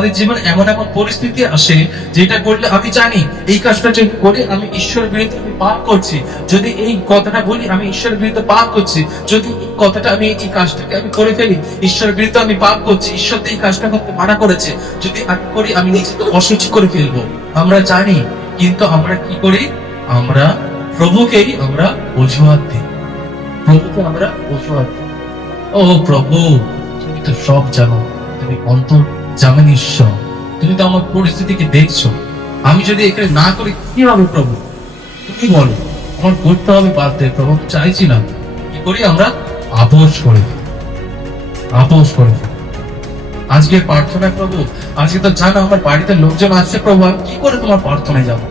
আমাদের জীবনে এমন এমন পরিস্থিতি আসে যেটা করলে আমি জানি এই কাজটা যদি করে আমি ঈশ্বরের বিরুদ্ধে আমি পাপ করছি, যদি এই কথাটা বলি আমি ঈশ্বরের বিরুদ্ধে পাপ করছি, যদি এই কথাটা আমি এই কাজটাকে আমি করে ফেলি ঈশ্বরের বিরুদ্ধে আমি পাপ করছি, ঈশ্বর তো এই কাজটা করতে মানা করেছে, যদি আমি করি আমি নিজেকে অসুচি করে ফেলবো। আমরা জানি, কিন্তু আমরা কি করি? আমরা প্রভুকেই আমরা অজুহাত দিই, প্রভুকে আমরা অজুহাত দিই। ও প্রভু, তুমি তো সব জানো, তুমি অন্তর জানেন ঈশ্বর, তুমি তো আমার পরিস্থিতিকে দেখছো, আমি যদি এখানে না করি কি হবে প্রভু? তুমি বলো, আমার করতে হবে বাধ্য, প্রভু চাইছি না। কি করি আমরা? আপোষ করে ফেলি, আপোষ করে ফেলি। আজকে প্রার্থনা প্রভু, আজকে তো জানো আমার বাড়িতে লোকজন আসছে প্রভু, আমি কি করে তোমার প্রার্থনায় যাবো?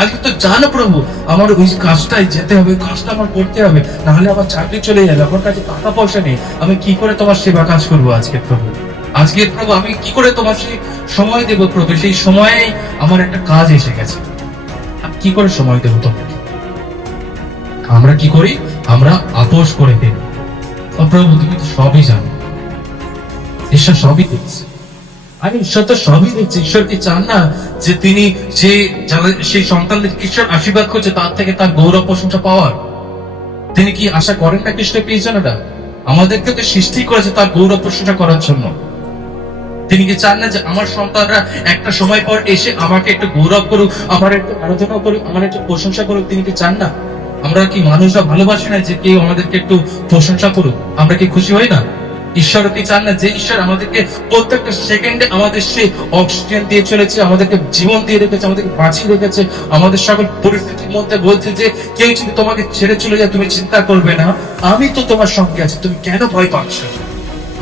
আজকে তো জানো প্রভু আমার ওই কাজটাই যেতে হবে, কাজটা আমার করতে হবে, নাহলে আমার চাকরি চলে যাবে, আমার কাছে টাকা পয়সা নেই, আমি কি করে তোমার সেবা কাজ করবো আজকে প্রভু? আজকে প্রভু আমি কি করে তোমার সেই সময় দেবো প্রভু? সেই সময়ে আমার একটা কাজ এসে গেছে, আমি কি করে সময় দেবো তোমাকে? আমরা কি করি? আমরা আপোষ করে ফেলি। প্রভু তুমি তো সবই জানো, ঈশ্বর সবই দেখছে, আমি ঈশ্বর তো সবই দেখছি। ঈশ্বর কি চান না যে তিনি সেই সন্তানদের ঈশ্বর আশীর্বাদ করছে তার থেকে তার গৌরব প্রশংসা পাওয়ার? তিনি কি আশা করেন না খ্রিস্ট পেয়েছেনটা? আমাদেরকে তো সৃষ্টি করেছে তার গৌরব প্রশংসা করার জন্য। তিনি কি চান না যে আমার সন্তানরা একটা সময় পর এসে আমাকে একটু গৌরব করুক, আমার একটু আরাধনা করুক, আমার একটু প্রশংসা করুক? তিনি কি চান না? আমরা কি মানুষরা ভালোবাসি না যে কেউ আমাদেরকে একটু প্রশংসা করুক? আমরা কি খুশি হই না? ঈশ্বর কি চান না যে ঈশ্বর আমাদেরকে প্রত্যেকটা সেকেন্ডে আমাদের সে অক্সিজেন দিয়ে চলেছে, আমাদেরকে জীবন দিয়ে রেখেছে, আমাদেরকে বাঁচিয়ে রেখেছে, আমাদের সকল পরিস্থিতির মধ্যে বলছে যে কেউ যদি তোমাকে ছেড়ে চলে যায় তুমি চিন্তা করবে না, আমি তো তোমার সঙ্গে আছি, তুমি কেন ভয় পাচ্ছ?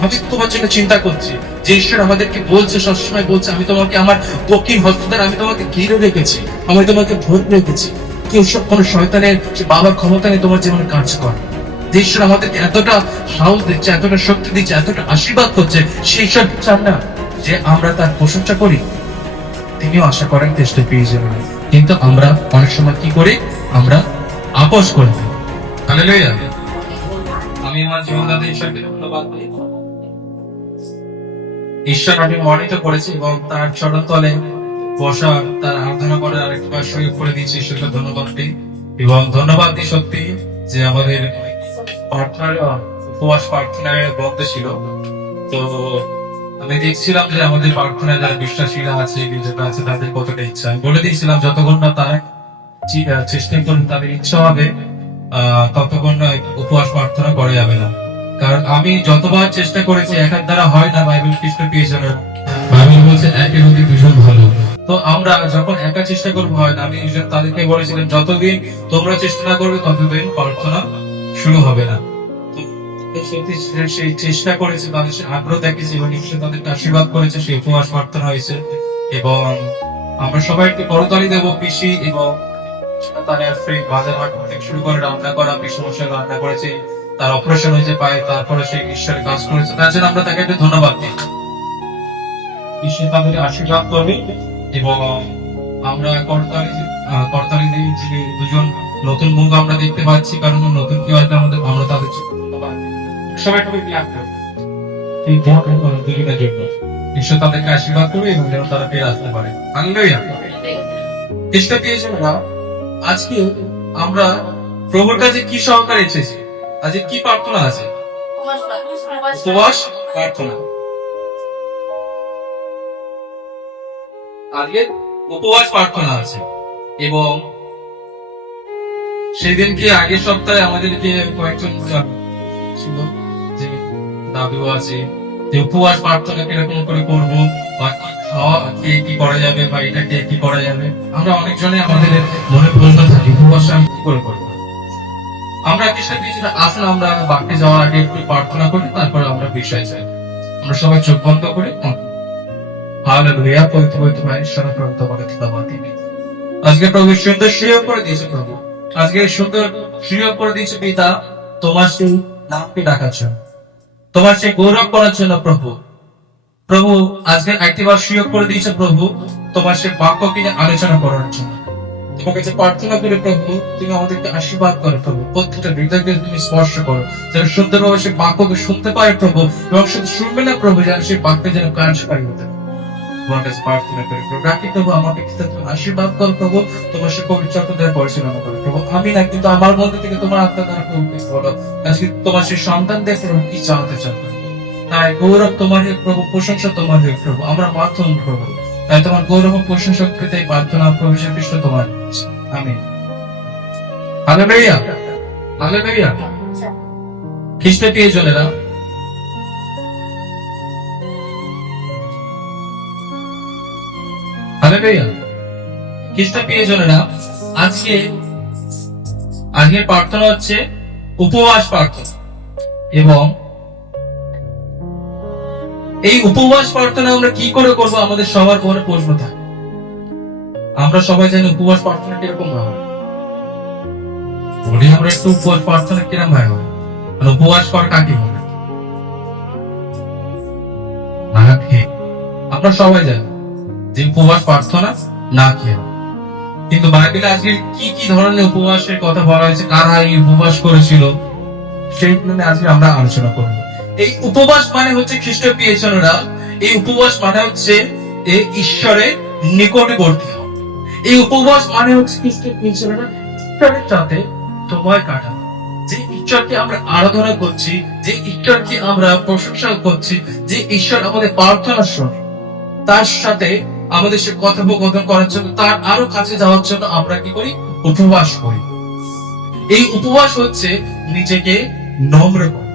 আমি তোমার জন্য চিন্তা করছি। যে ঈশ্বর আমাদেরকে বলছে, সবসময় বলছে আমি তোমাকে আমার দক্ষিণ হস্ত দ্বারা আমি তোমাকে ঘিরে রেখেছি, আমি তোমাকে ধরে রেখেছি, কেউ কোন শয়তানের বাবার ক্ষমতা নেই তোমার জীবনে কাজ করে। যে ঈশ্বর আমাদেরকে এতটা সাহস দিচ্ছে, এতটা শক্তি দিচ্ছে, এতটা আশীর্বাদ করছে, সেই ঈশ্বর চান না যে আমরা তার প্রশংসা করি? তিনিও আশা করেন চেষ্টা পেয়ে যাবেন, কিন্তু আমরা অনেক সময় কি করি? আমরা আপোষ করে ফেলি। হালেলুয়া। আমি আমার জীবনদাতা ঈশ্বরকে ধন্যবাদ দিই। ঈশ্বর আমি মনোনীত করেছি এবং তার চরণ তলে বসা, তার আরাধনা করার আরেকবার সুযোগ করে দিয়েছি, ঈশ্বরকে ধন্যবাদ দিই। এবং ধন্যবাদ দিই সত্যি যে আমাদের উপবাস প্রার্থনায় বন্ধ ছিল, তো আমি দেখছিলাম যে আমাদের প্রার্থনায় যারা বিশ্বাসীরা আছে, বিজেপি আছে, তাদের কতটা ইচ্ছা। আমি বলে দিয়েছিলাম যতক্ষণ না তারা চেষ্টা করুন, তাদের ইচ্ছা হবে ততক্ষণ উপবাস প্রার্থনা করা যাবে না। কারণ আমি যতবার চেষ্টা করেছি একার দ্বারা হয় না, বাইবেল খ্রিস্ট পেয়েছে না, বাইবেল বলছে একের অধিক ভীষণ ভালো। তো আমরা যখন একা চেষ্টা করবো হয় না। আমি তাদেরকে বলেছিলাম যতদিন তোমরা চেষ্টা না করবে ততদিন প্রার্থনা শুরু হবে না। সেই চেষ্টা করেছে, তাদের আগ্রহ দেখেছি এবং ঈশ্বর তাদেরকে আশীর্বাদ করেছে, সেই উপবাস প্রার্থনা হয়েছে। এবং আমরা সবাইকে করতালি দেবো। পিসি এবং বাজার হাট থেকে শুরু করে রান্না করা, পিসি মশাই রান্না করেছে, তার অপারেশন হয়েছে পায়ে, তারপরে সে ঈশ্বরের কাজ করেছে, তার জন্য আমরা তাকে একটা ধন্যবাদ দিই। ঈশ্বর তাদেরকে আশীর্বাদ করবে। এবং আমরা করতালি দিই যে দুজন নতুন মুখ আমরা দেখতে পাচ্ছি, কারণ নতুন কেউ আসলে আমরা তাদের সবাইকে দুজনের জন্য ঈশ্বর তাদেরকে আশীর্বাদ করবে এবং যেন তারা ফিরে আসতে পারে। হালেলুয়া। খ্রিস্ট পেয়েছেনরা, আজকে আমরা প্রভুর কাছে কি সহকারে এসেছি? আজকে কি প্রার্থনা আছে? উপবাস প্রার্থনা। আজকে উপবাস প্রার্থনা আছে। এবং সেদিনকে আগের সপ্তাহে আমাদেরকে কয়েকজন ছিল যে দাবিও আছে যে উপবাস প্রার্থনা কিরকম করে করবো, বা কি খাওয়া কে কি করা যাবে, বা এটা কে কি করা যাবে। আমরা অনেকজনে আমাদের মনে প্রশ্ন থাকি উপবাস আমি কি করে করবো। আমরা চেষ্টা দিয়েছি আসলে আমরা বাক্যে যাওয়ার আগে একটু প্রার্থনা করি, তারপরে আমরা বিষয় চাই। আমরা সবাই চোখ বন্ধ করি। হালেলুয়া। পবিত্র ঈশ্বর প্রভু তোমাকে ধন্যবাদ দিই। আজকে প্রভু সুন্দর সুযোগ করে দিয়েছে প্রভু, আজকে সুন্দর সুযোগ করে দিয়েছে পিতা তোমার সেই নামকে ডাকার জন্য, তোমার সেই গৌরব করার জন্য প্রভু। প্রভু আজকে একটিবার সুযোগ করে দিয়েছে প্রভু তোমার সেই বাক্যকে আলোচনা করার জন্য। তোমার কাছে প্রার্থনা করে প্রভু তুমি আমাদেরকে আশীর্বাদ করো প্রভু, প্রত্যেকটা হৃদয়কে তুমি স্পর্শ করো, যেন সুন্দরভাবে সেই বাক্যকে শুনতে পারে প্রভু, এবং শুধু শুনবে না প্রভু, যেন সেই বাক্যে যেন কার্যকারী হতে। তোমার কাছে প্রার্থনা করি প্রভু। রাখি প্রভু আমাকে কিন্তু তুমি আশীর্বাদ করো প্রভু, তোমার সে পবিত্র দ্বারা পরিচালনা করো প্রভু। আমি না, কিন্তু আমার মধ্যে থেকে তোমার আত্মা দ্বারা প্রভু কিছু বলো, আজকে তোমার সেই সন্তান দেখে প্রভু কি চালাতে চাও প্রভু। তাই গৌরব তোমার হোক প্রভু, প্রশংসা তোমার হোক প্রভু, আমরা মাধ্যম প্রভু। তাই তোমার গৌরব ও প্রশংসা করতে এই প্রার্থনা প্রভু যীশু খ্রিস্ট তোমার। আমিন। Hallelujah, hallelujah. খ্রিস্টের প্রিয়জনেরা, হালেলুয়া, খ্রিস্টের প্রিয়জনেরা, আজকের প্রার্থনা হচ্ছে উপবাস প্রার্থনা। এবং এই উপবাস প্রার্থনা আমরা কি করে করবো, আমাদের সবার মনে প্রশ্ন থাকে। আমরা সবাই জানি উপবাস প্রার্থনা কিরকম হয়। বলি আমরা একটু উপবাস প্রার্থনা কিরকম হয়, মানে উপবাস করা কাকে হবে না খেয়ে। আমরা সবাই জানি যে উপবাস প্রার্থনা না খেয়ে। কিন্তু বাইবেলে আজকে কি কি ধরনের উপবাসের কথা বলা হয়েছে, কারা এই উপবাস করেছিল, সেই নিয়ে আজকে আমরা আলোচনা করবো। এই উপবাস মানে হচ্ছে খ্রিস্ট প্রিয়জনেরা, এই উপবাস মানে হচ্ছে ঈশ্বরের নিকটবর্তী হওয়া। এই উপবাস মানে হচ্ছে খ্রিস্ট প্রিয়জনেরা ঈশ্বরের সাথে সময় কাটানো। যে ঈশ্বরকে আমরা আরাধনা করছি, যে ঈশ্বরকে আমরা প্রশংসা করছি, যে ঈশ্বর আমাদের প্রার্থনা শোনে, তার সাথে আমাদের সে কথোপকথন করার জন্য, তার আরো কাছে যাওয়ার জন্য আমরা কি করি, উপবাস করি। এই উপবাস হচ্ছে নিজেকে নম্র করা।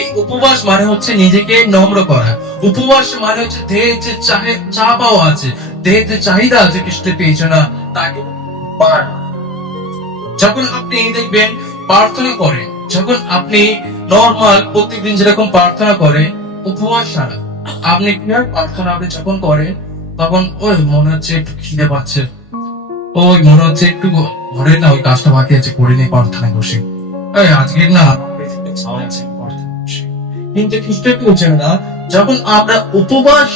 এই উপবাস মানে হচ্ছে নিজেকে নম্র করা। উপবাস মানে হচ্ছে দেহের যে চা পাওয়া আছে, দেহের যে চাহিদা আছে খ্রিস্টের পেয়েছনা, তাকে যখন আপনি দেখবেন প্রার্থনা করেন, যখন আপনি নর্মাল প্রত্যেকদিন যেরকম প্রার্থনা করেন, উপবাস ছাড়া আপনি কি হয়, প্রার্থনা আপনি যখন করেন তখন ওই মনে হচ্ছে একটু খিদে পাচ্ছে, ওই মনে হচ্ছে একটু ঘরে না ওই কাজটা বাকি আছে করে নিয়ে প্রার্থনায় বসে, আজকে না কিন্তু খ্রিস্টের প্রিয়জনেরা, যখন আমরা উপবাস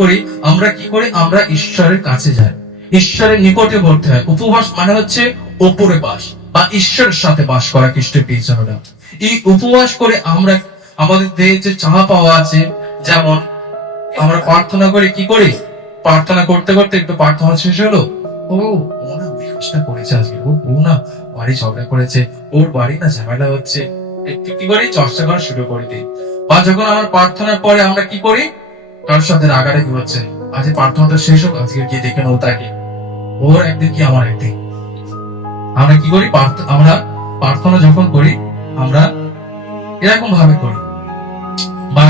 করি, আমরা কি করি, আমরা ঈশ্বরের কাছে যাই, ঈশ্বরের নিকটে বলতে হয়। উপবাস মানে হচ্ছে ওপরে বাস বা ঈশ্বরের সাথে বাস করা খ্রিস্টের প্রিয়জনেরা। এই উপবাস করে আমরা আমাদের দেহে যে চাহা পাওয়া আছে, যেমন আমরা প্রার্থনা করি, কি করি, প্রার্থনা করতে করতে একটু প্রার্থনা শেষ হলো, ও না ওই কাজটা করেছে আজকে, ও না বাড়ি ঝগড়া করেছে, ওর বাড়ি না ঝামেলা হচ্ছে, একটু কি করি, চর্চা করা শুরু করে দিই। বা যখন আমার প্রার্থনার পরে আমরা কি করি, তার সাথে রাগারাগি হচ্ছে, আজ প্রার্থনাটা শেষ হোক, আজকে গিয়ে দেখে নেবো তাকে, ওর একদিন কি আমার একদিন। আমরা কি করি, আমরা প্রার্থনা যখন করি আমরা এরকম ভাবে করি, বা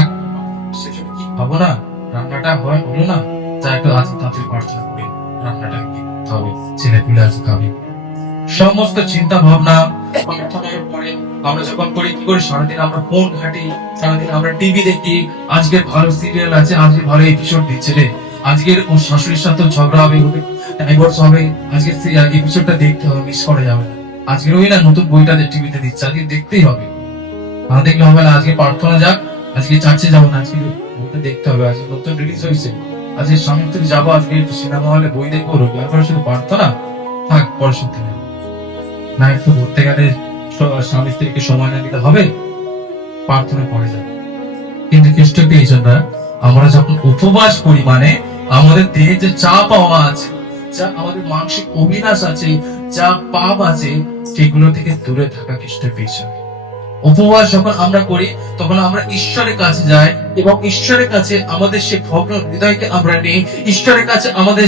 কি ভাবো না, রান্নাটা হয় হলো না, যা একটু আজকে তাড়াতাড়ি প্রার্থনা করি, রান্নাটা কি খাবে, ছেলে পিলে আজকে খাবে, সমস্ত চিন্তা ভাবনা প্রার্থনার পরে আমরা যখন করি, কি করি, সারাদিন আমরা ফোন ঘাঁটি, সারাদিন আমরা টিভি দেখি, আজকের ভালো সিরিয়াল আছে, আজকে ভালো এপিসোড দিচ্ছে রে, আজকের ওর শাশুড়ির সাথে ঝগড়া হবে, ডাইভোর্স হবে, আজকের এপিসোডটা দেখতে হবে, মিস করা যাবে না, আজকের ওই না নতুন বইটা টিভিতে দিচ্ছে, আজকে দেখতেই হবে, না দেখলে হবে না, আজকে প্রার্থনা যাক, আজকে চার্চে যাবো না, আজকে বইটা দেখতে হবে, আজকে নতুন রিলিজ হয়েছে, আজকে স্বামী থেকে যাবো, আজকে সিনেমা হলে বই দেখবো, রবিবার করে শুধু প্রার্থনা থাক, পরে শুনতে হবে না, একটু ঘুরতে গেলে স্বামী স্ত্রীকে সময় না দিতে হবে, প্রার্থনা করে যাবে। কিন্তু খ্রিস্ট প্রিয়জনরা, আমরা যখন উপবাস করি, মানে আমাদের দেহে যে চা পাওয়া আছে, যা আমাদের মানসিক অভিলাষ আছে, যা পাপ আছে, সেগুলো থেকে দূরে থাকা খ্রিস্টের প্রিয়জন। উপবাস যখন আমরা করি, তখন আমরা ঈশ্বরের কাছে যাই, এবং ঈশ্বরের কাছে আমাদের সেই ভগ্ন হৃদয়কে আমরা নিই, ঈশ্বরের কাছে আমাদের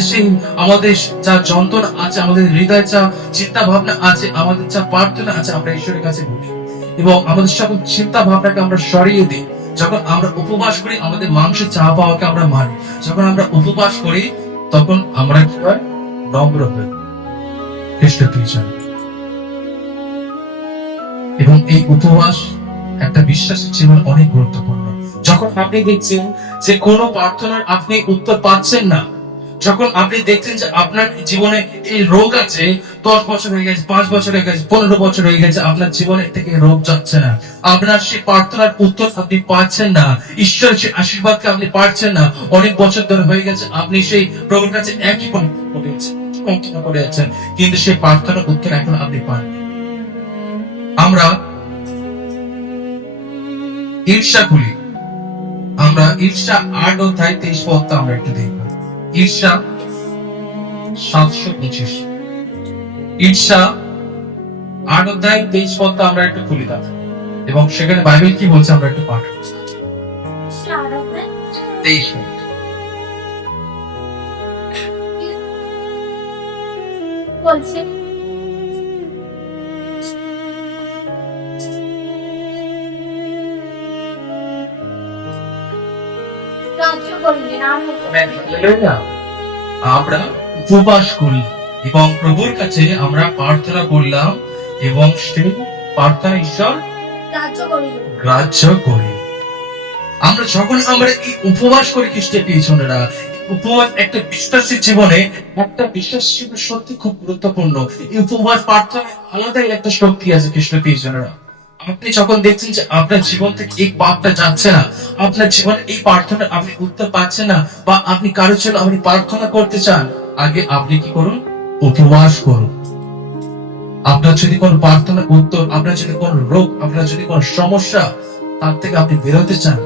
যা যন্ত্রণা আছে, আমাদের হৃদয় যা চিন্তা ভাবনা আছে, আমাদের যা প্রার্থনা আছে, আমরা ঈশ্বরের কাছে বলি, এবং আমাদের সকল চিন্তা ভাবনাকে আমরা সরিয়ে দিই। যখন আমরা উপবাস করি, আমাদের মাংসের চাওয়া পাওয়াকে আমরা মানি। যখন আমরা উপবাস করি, তখন আমরা কি হয়, নম্র হই খ্রিস্টের প্রিয়জন। এবং এই উপবাস একটা বিশ্বাসের জীবন অনেক গুরুত্বপূর্ণ। যখন আপনি দেখছেন যে কোনো প্রার্থনার আপনি উত্তর পাচ্ছেন না, যখন আপনি দেখছেন যে আপনার জীবনে এই রোগ আছে, 10 বছর হয়ে গেছে, 5 বছর হয়ে গেছে, 15 বছর হয়ে গেছে, আপনার জীবনের থেকে রোগ যাচ্ছে না, আপনার সেই প্রার্থনার উত্তর আপনি পাচ্ছেন না, ঈশ্বরের সেই আশীর্বাদকে আপনি পাচ্ছেন না, অনেক বছর ধরে হয়ে গেছে, আপনি সেই প্রভুর কাছে একই প্রার্থনা করে যাচ্ছেন, কিন্তু সেই প্রার্থনার উত্তর এখন আপনি পান। আমরা ঈর্ষা করি, আমরা ঈর্ষা 8 অধ্যায় 23 পদটা আমরা একটু দেখব। ঈর্ষা 725, ঈর্ষা 8 অধ্যায় 23 পদটা আমরা একটু খুলি দেখো, এবং সেখানে বাইবেল কি বলছে আমরা একটু পাঠ করি। 23 পদ। বলছে রাজ্য করলেন আমরা উপবাস করি এবং প্রভুর কাছে আমরা প্রার্থনা করলাম এবং সেই প্রার্থনা ঈশ্বর রাজ্য করলেন গ্রাহ্য করি। আমরা যখন আমরা এই উপবাস করি খ্রিস্টের পিছনেরা, উপবাস একটা বিশ্বাসী জীবনে, একটা বিশ্বাসী জীবনে সত্যি খুব গুরুত্বপূর্ণ। এই উপবাস প্রার্থনায় আলাদাই একটা শক্তি আছে খ্রিস্টের পিছনেরা। আপনি যখন দেখছেন যে আপনার জীবন থেকে এই পাপটা যাচ্ছে না, আপনার জীবনে এই প্রার্থনা আপনি উত্তর পাচ্ছেন না, বা আপনি কারোর জন্য আপনি প্রার্থনা করতে চান, আগে আপনি কি করুন? উপবাস করুন। আপনার যদি কোনো প্রার্থনা উত্তর, আপনার যদি কোনো রোগ, আপনার যদি কোনো সমস্যা, তার থেকে আপনি বেরোতে চান,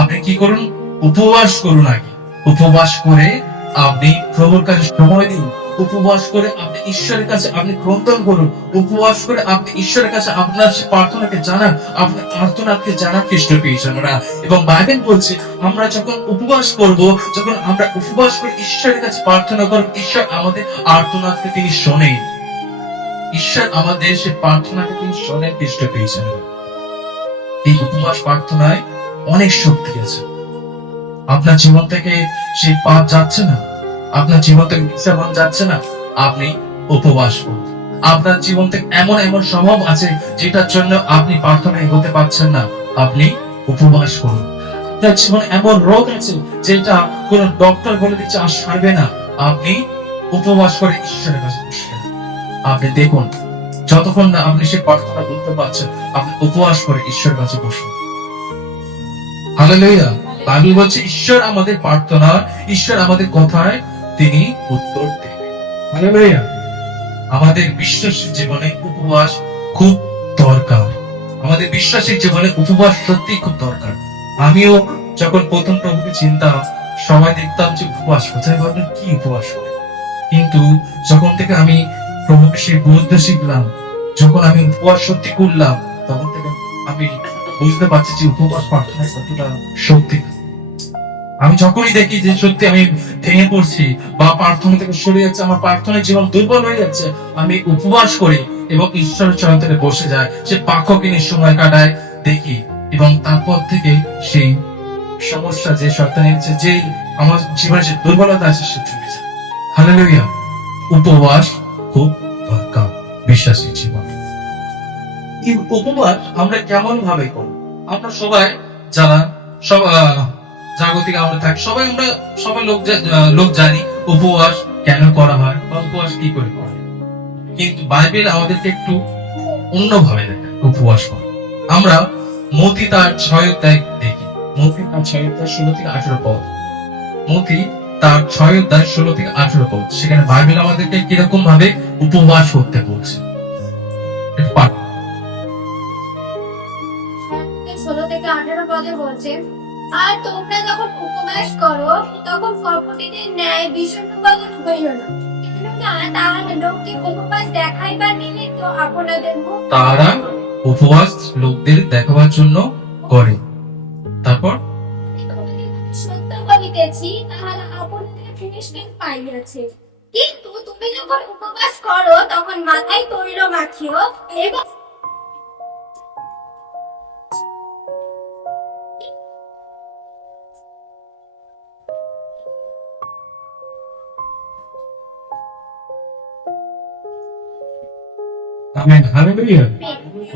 আপনি কি করুন? উপবাস করুন। আগে উপবাস করে আপনি প্রভুর কাছে সময় দিন। উপবাস করে আপনি ঈশ্বরের কাছে আপনি ক্রন্দন করুন। উপবাস করে আপনি ঈশ্বরের কাছে আপনার প্রার্থনাকে জানান, আপনার প্রার্থনাকে জানান খ্রিস্ট পেয়েছেনরা। এবং বাইবেল বলছে আমরা যখন উপবাস করব, যখন আমরা উপবাস করে ঈশ্বরের কাছে প্রার্থনা করব, ঈশ্বর আমাদের আর্তনাদকে তিনি শোনেন। ঈশ্বর আমাদের সে প্রার্থনাকে তিনি শোনেন খ্রিস্ট পেয়েছেনরা। এই উপবাস প্রার্থনায় অনেক শক্তি আছে। আপনার জীবন থেকে সেই পাপ যাচ্ছে না, আপনার জীবন থেকে মিথ্যাবান যাচ্ছে না, আপনি উপবাস করুন। আপনার জীবন থেকে এমন এমন স্বভাব আছে যেটার জন্য আপনি প্রার্থনা এগোতে পারছেন না, আপনি উপবাস করুন। আপনার জীবনে এমন রোগ আছে যেটা কোন ডক্টর বলে দিচ্ছে আর সারবে না, আপনি উপবাস করে ঈশ্বরের কাছে বসবেন। আপনি দেখুন, যতক্ষণ না আপনি সেই প্রার্থনা বলতে পারছেন, আপনি উপবাস করে ঈশ্বরের কাছে বসুন। হালেলুয়া। বাইবেল বলছে ঈশ্বর আমাদের প্রার্থনা, ঈশ্বর আমাদের কথায় তিনি উত্তর দেবেন। হালেলুয়া। আমাদের বিশ্বাসী জীবনে উপবাস খুব দরকার। আমাদের বিশ্বাসী জীবনে উপবাস সত্যি খুব দরকার। আমিও যখন প্রথম প্রভুকে চিনতাম, সবাই দেখতাম যে উপবাস কোথায়, ভাবলাম কি উপবাস করে। কিন্তু যখন থেকে আমি প্রভুকে সেই বুঝতে শিখলাম, যখন আমি উপবাস সত্যি করলাম, তখন থেকে আমি বুঝতে পারছি যে উপবাস প্রার্থনা কতটা শক্তি। আমি যখনই দেখি যে সত্যি আমি ভেঙে পড়ছি বা প্রার্থনা থেকে সরে যাচ্ছে, আমার প্রার্থনার জীবন দুর্বল হয়ে যাচ্ছে, আমি উপবাস করি এবং ঈশ্বরের চরণ থেকে বসে যায়, সে পাখকে নিয়ে সময় কাটায় দেখি, এবং তারপর থেকে সেই সমস্যা যে শয়তানের যে আমার জীবনে যে দুর্বলতা আছে সে চলে যায়। হালেলুয়া। উপবাস খুব দরকার বিশ্বাসী জীবন। এই উপবাস আমরা কেমন ভাবে করব? আমরা সবাই যারা সব জাগতিক আমরা থাকি, সবাই লোক জানি উপবাস কেন করা হয় বা উপবাস কি করে করা হয়। কিন্তু বাইবেল আমাদেরকে একটু অন্যভাবে দেখায় উপবাস করা। আমরা মতি তার 6 অধ্যায় দেখি। মতি তার 6 অধ্যায় 16 থেকে 18 পদ। মতি তার 6 অধ্যায় 16 থেকে 18 পদ। সেখানে বাইবেল আমাদেরকে কিরকম ভাবে উপবাস করতে বলছে। 16 থেকে 18 পদে বলছে, আর তোমরা যখন উপবাস করো তখন কপটীদের ন্যায় বিষণ্ণভাবে হইও না, কেননা তাহারা লোককে উপবাস দেখাইবার নিমিত্ত আপনাদের মুখ তারা উপবাস লোকদের দেখাবার জন্য করে। তারপর সত্য বলিতেছি, তাহারা আপনাদের পুরস্কার পাইয়াছে। কিন্তু তুমি যখন উপবাস করো তখন মাথায় তৈল মাখিও এবং আমেন। হালেলুয়া।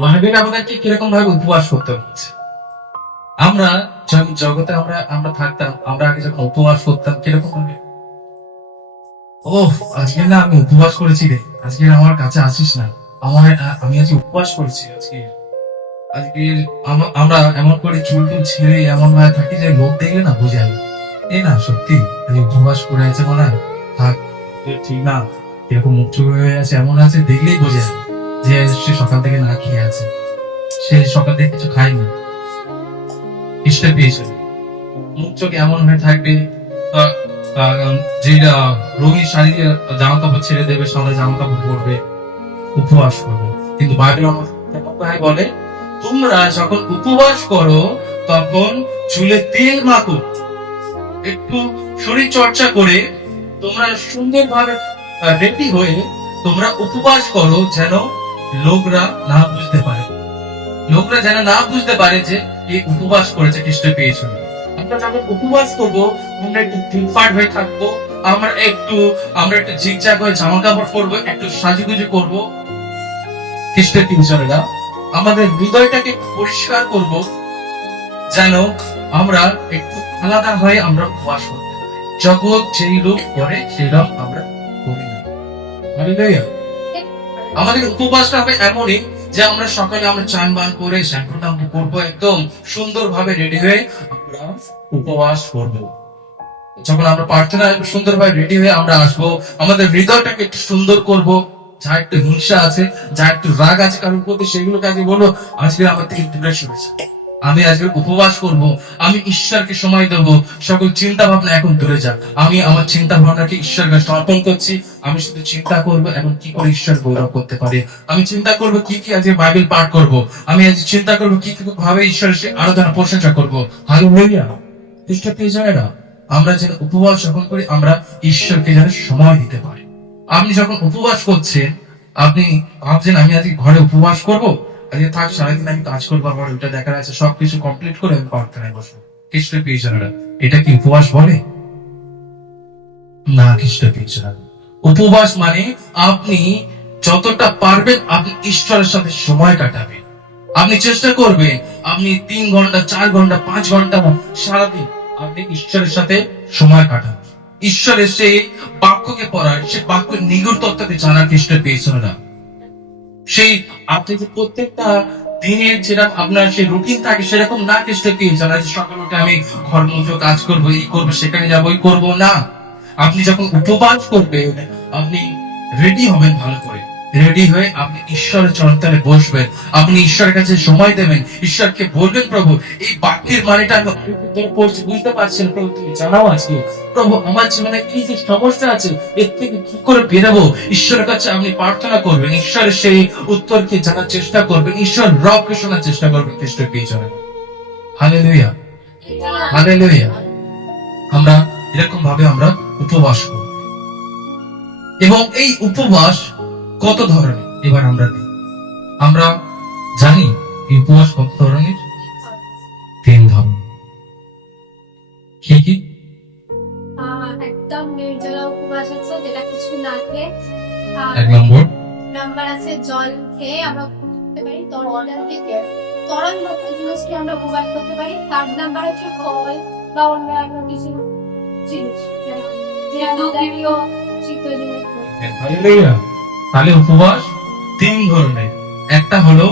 বাইবেল আমাদেরকে কিরকম ভাবে উপবাস করতে হচ্ছে। আমরা জগতে আমরা থাকতাম, আমরা আগে যখন উপবাস করতাম কিরকম ভাবে, আজকে না আমি উপবাস করেছি রে, আজকে আমার কাছে আসিস না, আমি আজকে উপবাস করেছি, আজকে আমরা এমন করে চুল ছেড়ে এমন ভাবে থাকি যে লোক দেখলে না বুঝে যাবে, এই না সত্যি উপবাস করে আছে, মনে হয় থাক ঠিক না, এরকম মুখ চুপ হয়ে আছে, এমন আছে দেখলেই বোঝা যাবে যে সে সকাল থেকে না খেয়ে আছে, সে সকাল থেকে কিছু খায়নি, ইষ্ট পেয়েছিল। মুখ চোখ এমন হয়ে থাকবে, যেটা রঙিন শাড়ি দিয়ে জামা কাপড় ছেড়ে দেবে, সাদা জামা কাপড় পরবে, উপবাস করবে। কিন্তু বাইবেল আমাদের বলে তোমরা যখন উপবাস করো তখন চুলে তেল মাখো, একটু শরীর চর্চা করে তোমরা সুন্দরভাবে রেডি হয়ে তোমরা উপবাস করো, যেন লোকরা না বুঝতে পারে, লোকরা যেন না বুঝতে পারে যে এই উপবাস করেছে, খ্রিস্ট পেয়েছে। আমরা যখন উপবাস করবো আমরা একটু ফিটফাট হয়ে থাকবো, আমরা একটু ঝিকঝাক হয়ে জামা কাপড় পরবো, একটু সাজুগুজু করবো। খ্রিস্টের তিনজনেরা আমাদের হৃদয়টাকে পরিষ্কার করব, যেন আমরা একটু আলাদা হয়ে আমরা উপবাস করতে পারি। জগৎ যেই রূপ করে সেরকম আমরা করি না। হালেলুয়া। আমাদের উপবাসটা হবে এমনই যে আমরা সকালে আমরা চান বান করে শ্যাম্পু ট্যাম্পু করবো, একদম সুন্দরভাবে রেডি হয়ে আমরা উপবাস করব। যখন আমরা প্রার্থনা সুন্দরভাবে রেডি হয়ে আমরা আসবো, আমাদের হৃদয়টাকে একটু সুন্দর করব। যা একটু হিংসা আছে, যা একটু রাগ আছে কারোর প্রতি, সেগুলো কাজে বলো আজকে আমার থেকে দূরে সরেছে। আমি আজকে উপবাস করব, আমি ঈশ্বরকে সময় দেবো, সকল চিন্তা ভাবনা এখন দূরে যাক। আমি আমার চিন্তা ভাবনাকে ঈশ্বরকে সমর্পণ করছি। আমি শুধু চিন্তা করবো এখন কি করে ঈশ্বর গৌরব করতে পারে। আমি চিন্তা করবো কি কি আজকে বাইবেল পাঠ করব। আমি আজ চিন্তা করবো কি কি ভাবে ঈশ্বরের আরাধনা প্রশংসা করবো। হালেলুয়া। খ্রিস্ট প্রিয়জনেরা, আমরা যেন উপবাস যখন করি আমরা ঈশ্বরকে যেন সময় দিতে পারি। আপনি যখন উপবাস করছেন, আপনি ভাবছেন আমি আজকে ঘরে উপবাস করব, আজকে থাক সারাদিন আমি কাজ করবো, আমার ওইটা দেখার আছে, সবকিছু কমপ্লিট করে আমি প্রার্থনায় বসবো। খ্রিস্ট প্রিয়জনেরা, এটা কি উপবাস বলে? না। খ্রিস্ট প্রিয়জনেরা, উপবাস মানে আপনি যতটা পারবেন আপনি ঈশ্বরের সাথে সময় কাটাবেন। আপনি চেষ্টা করবেন আপনি 3 ঘন্টা 4 ঘন্টা 5 ঘন্টা সারাদিন আপনি ঈশ্বরের সাথে সময় কাটান। ঈশ্বরের সেই বাক্যকে পড়ার, সে বাক্যের নিগুড় তত্ত্বকে জানার খ্রিস্টের পেছনেরা। সেই আপনি যে প্রত্যেকটা দিনের যেরকম আপনার সেই রুটিন থাকে সেরকম না খ্রিস্টের পেছনে, সকাল উঠে আমি ঘর মুছো কাজ করবো, এই করবো, সেখানে যাবো, এই করবো না। আপনি যখন উপবাস করবেন আপনি রেডি হবেন, ভালো করে রেডি হয়ে আপনি ঈশ্বরের চরণতলে বসবেন, আপনি ঈশ্বরের কাছে সময় দেবেন, ঈশ্বরকে বলবেন প্রভু এই বাক্যের মানেটা আমি পড়ছি, বুঝতে পারছেন প্রভু, তুমি জানাও আজকে প্রভু আমার জীবনে এই যে সমস্যা আছে এর থেকে কি করে বেরোবো। ঈশ্বরের কাছে আপনি প্রার্থনা করবেন, ঈশ্বরের সেই উত্তরকে জানার চেষ্টা করবেন, ঈশ্বর রবকে শোনার চেষ্টা করবেন। খ্রিস্টের পেছনে হালেলুয়া, হালেলুয়া। আমরা এরকম ভাবে আমরা উপবাস করব, এবং এই উপবাস কত ধরনের এবার আমরা জানি এই উপবাস কত ধরনের? 3 ধরনের। কি কি? একদম নির্জলা উপবাস আছে, যেটা কিছু না খেয়ে। 1 নাম্বার আছে জল খেয়ে আমরা করতে পারি, তরল ভক্ত জিনিসকে আমরা উপবাস করতে পারি। 3 নাম্বার হচ্ছে ফল বা অন্যান্য কিছু জিনিস, তাহলে উপবাস 3 ধরনের। একটা হলো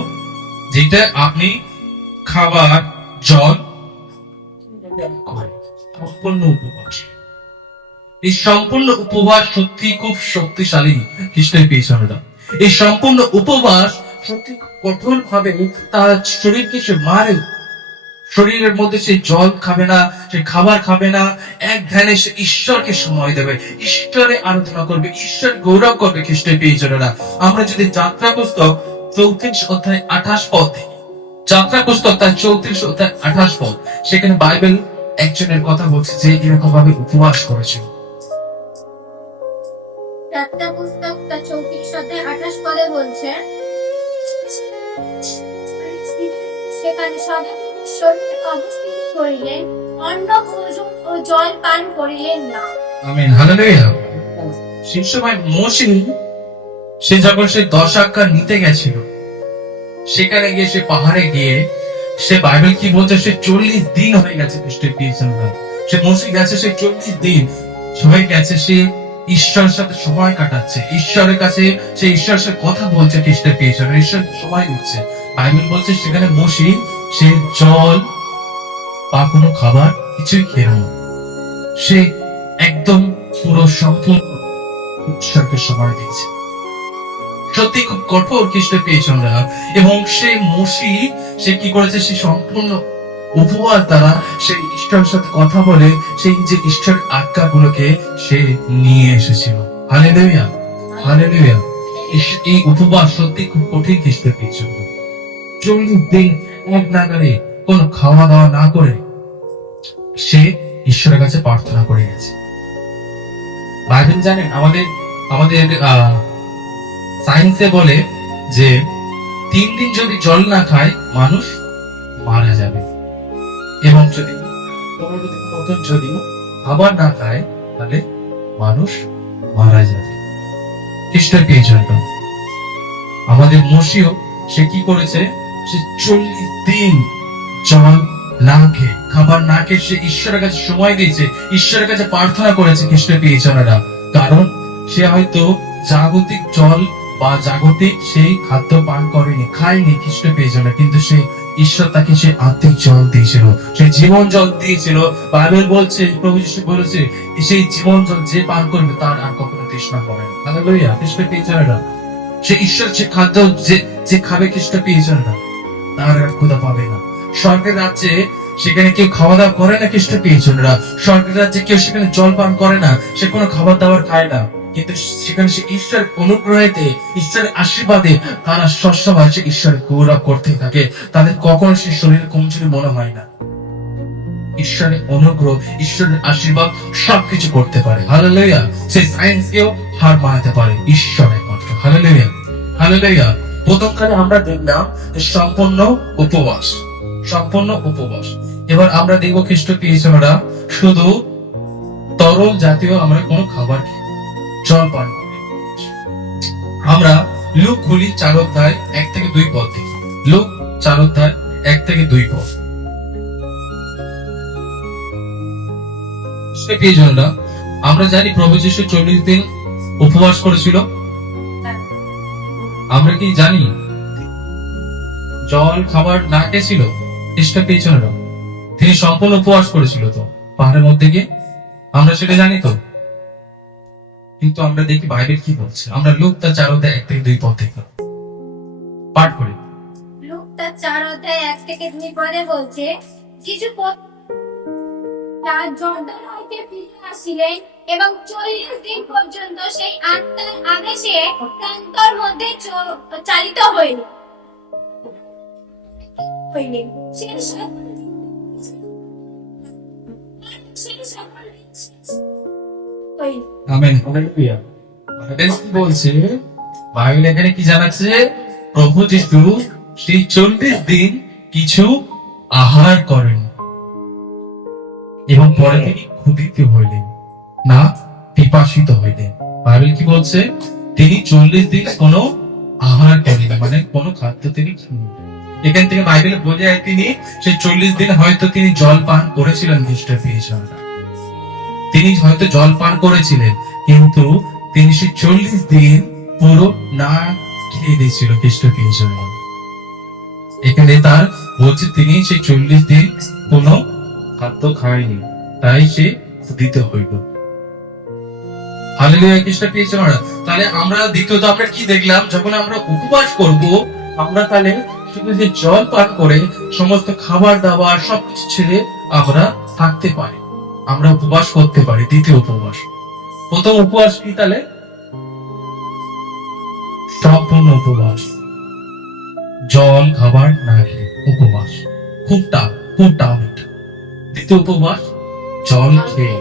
যেটা আপনি খাবার জল সম্পূর্ণ উপবাস। এই সম্পূর্ণ উপবাস সত্যি খুব শক্তিশালী খ্রিস্টের পেছনেরা। এই সম্পূর্ণ উপবাস সত্যি কঠোর ভাবে তার শরীরকে সে মারে, শরীরের মধ্যে সে জল খাবে না, সে খাবার খাবে না, এক ধ্যানে সে ঈশ্বরকে সময় দেবে, ঈশ্বরে আরাধনা করবে, ঈশ্বর গৌরব করবে। খ্রিস্টের প্রিয়জনেরা, আমরা যদি যাত্রা পুস্তক 34 অধ্যায় 28 পদ, যাত্রা পুস্তক তার 34 অধ্যায় 28 পদ, সেখানে বাইবেল একজনের কথা বলছে যে এরকম ভাবে উপবাস করেছিল। যাত্রা পুস্তক তার 34 অধ্যায় 28 পদে বলছে, সেখানে সদাই ঈশ্বরকে অবস্থিত করিলেন, অন্ন ভোজন ও জল পান করিলেন না। আমিন, হালেলুয়া। সেই সময় মোশে সে যখন সে 10 আজ্ঞা নিতে গেছিল, সেখানে গিয়ে সে পাহাড়ে গিয়ে সে বাইবেল কি বলছে, সে 40 দিন হয়ে গেছে খ্রিস্টের পেছনে। সে মোশে গেছে, সে 40 দিন হয়ে গেছে সে ঈশ্বরের সাথে সময় কাটাচ্ছে, ঈশ্বরের কাছে সে ঈশ্বরের সাথে কথা বলছে, খ্রিস্টের পেছনে ঈশ্বর সময় দিচ্ছে। বাইবেল বলছে সেখানে মোশে সে জল বা কোনো খাবার কিছুই খেল না, সে একদম পুরো সম্পূর্ণ ঈশ্বরকে সময় দিয়েছে। সত্যি খুব কঠোর খ্রিস্টের পেছনরা। এবং সে মোশে সে কি করেছে, সে সম্পূর্ণ উপহার দ্বারা সেই ঈশ্বরের সাথে কথা বলে সেই যে ঈশ্বরের আজ্ঞাগুলোকে সে নিয়ে এসেছিল। Hallelujah, hallelujah. এই উপবাস সত্যি খুব কঠিন খ্রিস্টের জন্য। 40 দিন এক নাগারে কোনো খাওয়া দাওয়া না করে সে ঈশ্বরের কাছে প্রার্থনা করে গেছে। বাইবেল জানেন, আমাদের আমাদের সায়েন্সে বলে যে 3 দিন যদি জল না খায় মানুষ মারা যাবে, এবং যদি 15 দিন মতন যদি খাবার না খায় তাহলে মানুষ মারা যাবে। খ্রিস্টের জন্য আমাদের মসিও সে কি করেছে, সে 40 দিন জল না খেয়ে খাবার না খেয়ে সে ঈশ্বরের কাছে সময় দিয়েছে, ঈশ্বরের কাছে প্রার্থনা করেছে খ্রিস্টের পেয়েছানারা। কারণ সে হয়তো জাগতিক জল বা জাগতিক সেই খাদ্য পান করেনি, খায়নি খ্রিস্ট পেয়েছানা, কিন্তু সে ঈশ্বর তাকে সে আত্মিক জল দিয়েছিল, সেই জীবন জল দিয়েছিল। বাইবেল বলছে, প্রভু যিশু বলেছে, সেই জীবন জল যে পান করবে তার আর কখনো তৃষ্ণা হবে না। হালেলুয়া, খ্রিস্ট পেয়েছানারা সে ঈশ্বর যে খাদ্য যে খাবে খ্রিস্ট পেয়েছানারা তার আর ক্ষুধা পাবে না। স্বর্গের রাজ্যে সেখানে কেউ খাওয়া দাওয়া করে না খ্রিস্ট পেয়েছানারা, স্বর্গের রাজ্যে কেউ সেখানে জল পান করে না, সে কোনো খাবার দাবার খায় না, কিন্তু সেখানে সে ঈশ্বরের অনুগ্রহেতে, ঈশ্বরের আশীর্বাদে তারা সবসময় সে ঈশ্বরের গৌরব করতে থাকে। তাদের কখনো সে শরীরে কমজোরি মনে হয় না। ঈশ্বরের অনুগ্রহ, ঈশ্বরের আশীর্বাদ সবকিছু করতে পারে। হালেলুয়া, সে সায়েন্সকেও হার মানাতে পারে ঈশ্বরের মাত্র। Hallelujah, hallelujah. প্রথম কালে আমরা দেখলাম সম্পূর্ণ উপবাস, সম্পূর্ণ উপবাস। এবার আমরা দেখবো খ্রিস্ট পেয়েছানারা শুধু তরল জাতীয় আমরা কোনো খাবার খাই, জল পান করি। আমরা লুক খুলি 4 অধ্যায় 1 থেকে 2 পদ দেখি। লুক 4 অধ্যায় 1 থেকে 2 পদ। পেয়েছানারা আমরা জানি প্রভু যিশু 40 দিন উপবাস করেছিল। আমরা কি জানি জল খাবার না খেয়েছিল খ্রিস্ট পেয়েছানারা? তিনি সম্পূর্ণ উপবাস করেছিল তো পাহাড়ের মধ্যে গিয়ে, আমরা সেটা জানি তো। কিন্তু আমরা দেখি বাইবেল কি বলছে। আমরা লুক তার 4 অধ্যায় 1 থেকে 2 পদ দেখি, পাঠ করি। লুক তার 4 অধ্যায় 1 থেকে 2 পদে বলছে, কিছু জর্দান হইতে ফিরে আসিলেন এবং 40 দিন পর্যন্ত সেই আত্মার আদেশে প্রান্তর মধ্যে চালিত হইলেন। Amen, hallelujah. বাইবেল কি বলছে? বাইবেল এখানে কি জানাচ্ছে? প্রভু যিশু সেই 40 দিন কিছু আহার করেন এবং পরে তিনি ক্ষুধিত হইলেন না পিপাসিত হইলেন। বাইবেল কি বলছে? তিনি 40 দিন কোনো আহার করেন, মানে কোনো খাদ্য তিনি খাননি। এখান থেকে বাইবেল বোঝা যায় তিনি সেই 40 দিন হয়তো তিনি জল পান করেছিলেন খ্রিস্ট পেয়েছানারা, তিনি হয়তো জল পান করেছিলেন, কিন্তু তিনি সেই 40 দিন পুরো না খেয়ে দিয়েছিল খ্রিস্ট পেয়েছানারা। এখানে তার বলছে তিনি সেই 40 দিন কোনো খাদ্য খায়নি, তাই সে ক্ষুধিত হইল। হালেলুয়া, খ্রিস্ট পেয়েছানারা। তাহলে আমরা দ্বিতীয়ত আমরা কি দেখলাম? যখন আমরা উপবাস করব, আমরা তাহলে শুধু যে জল পান করে সমস্ত খাবার দাবার সবকিছু ছেড়ে আমরা থাকতে পারি, আমরা উপবাস করতে পারি। দ্বিতীয় উপবাস। প্রথম উপবাস কি তাহলে? সম্পূর্ণ উপবাস, জল খাবার না খেয়ে উপবাস। খুব টাফ, খুব টাফ। দ্বিতীয় উপবাস জল খেয়ে,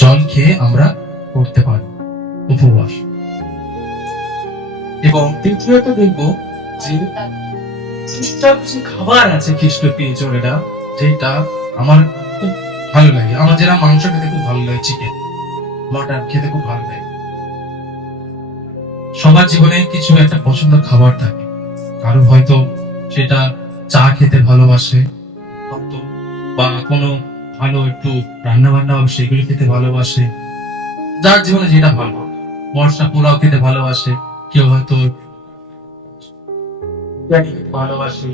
জল খেয়ে আমরা করতে পারি উপবাস। এবং তৃতীয়ত দেখব যে খ্রিস্টান যে খাবার আছে খ্রিস্ট পেয়েছানারা, যেটা আমার খুব ভালো লাগে। আমার যারা মাংস খেতে খুব ভালো লাগে, চিকেন মটন খেতে খুব ভালো লাগে। সবার জীবনে কিছু একটা পছন্দের খাবার থাকে। কারো হয়তো সেটা চা খেতে ভালোবাসে, বা কোনো ভালো একটু রান্না বান্না হবে সেগুলো খেতে ভালোবাসে। যার জীবনে যেটা ভালো, মশলা পোলাও খেতে ভালোবাসে, কেউ হয়তো ভালোবাসে।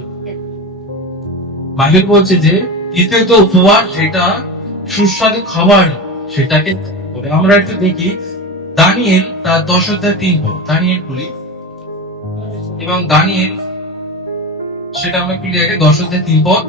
বাইবেল বলছে যে তৃতীয়ত উপবাস যেটা সুস্বাদু খাবার, সেটাকে আমরা একটু দেখি। দানিয়েল তার 10 অধ্যায় 3 পদ, দানিয়েল খুলি এবং দানিয়েল সেটা আমরা একটু লিখে 10 পদ।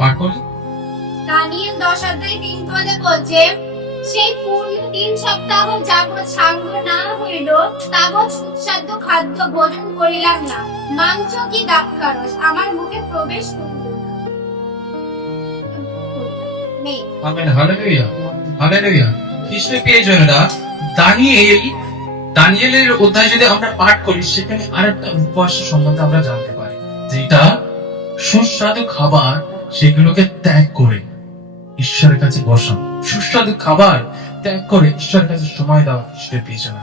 পাঠ করি। দানিয়েল 10:3 বলছে, সেই পূর্ণ 3 সপ্তাহ যাবৎ সাঙ্গ না হইল তাবৎ সুস্বাদু খাদ্য ভোজন করিলাম না, মাংস কি দ্রাক্ষারস আমার মুখে প্রবেশ করিল না। নেই। Amen, hallelujah, hallelujah. খ্রিস্টের প্রিয়জনেরা, দানিয়েলের অধ্যায় যদি আমরা পাঠ করি, সেখানে আরেকটা উপবাস সম্বন্ধে আমরা জানতে পারি, যেটা সুস্বাদু খাবার সেগুলোকে ত্যাগ করে ঈশ্বরের কাছে বসা, সুস্বাদু খাবার ত্যাগ করে ঈশ্বরের কাছে সময় দেওয়া খ্রিস্টের প্রিয়জনেরা।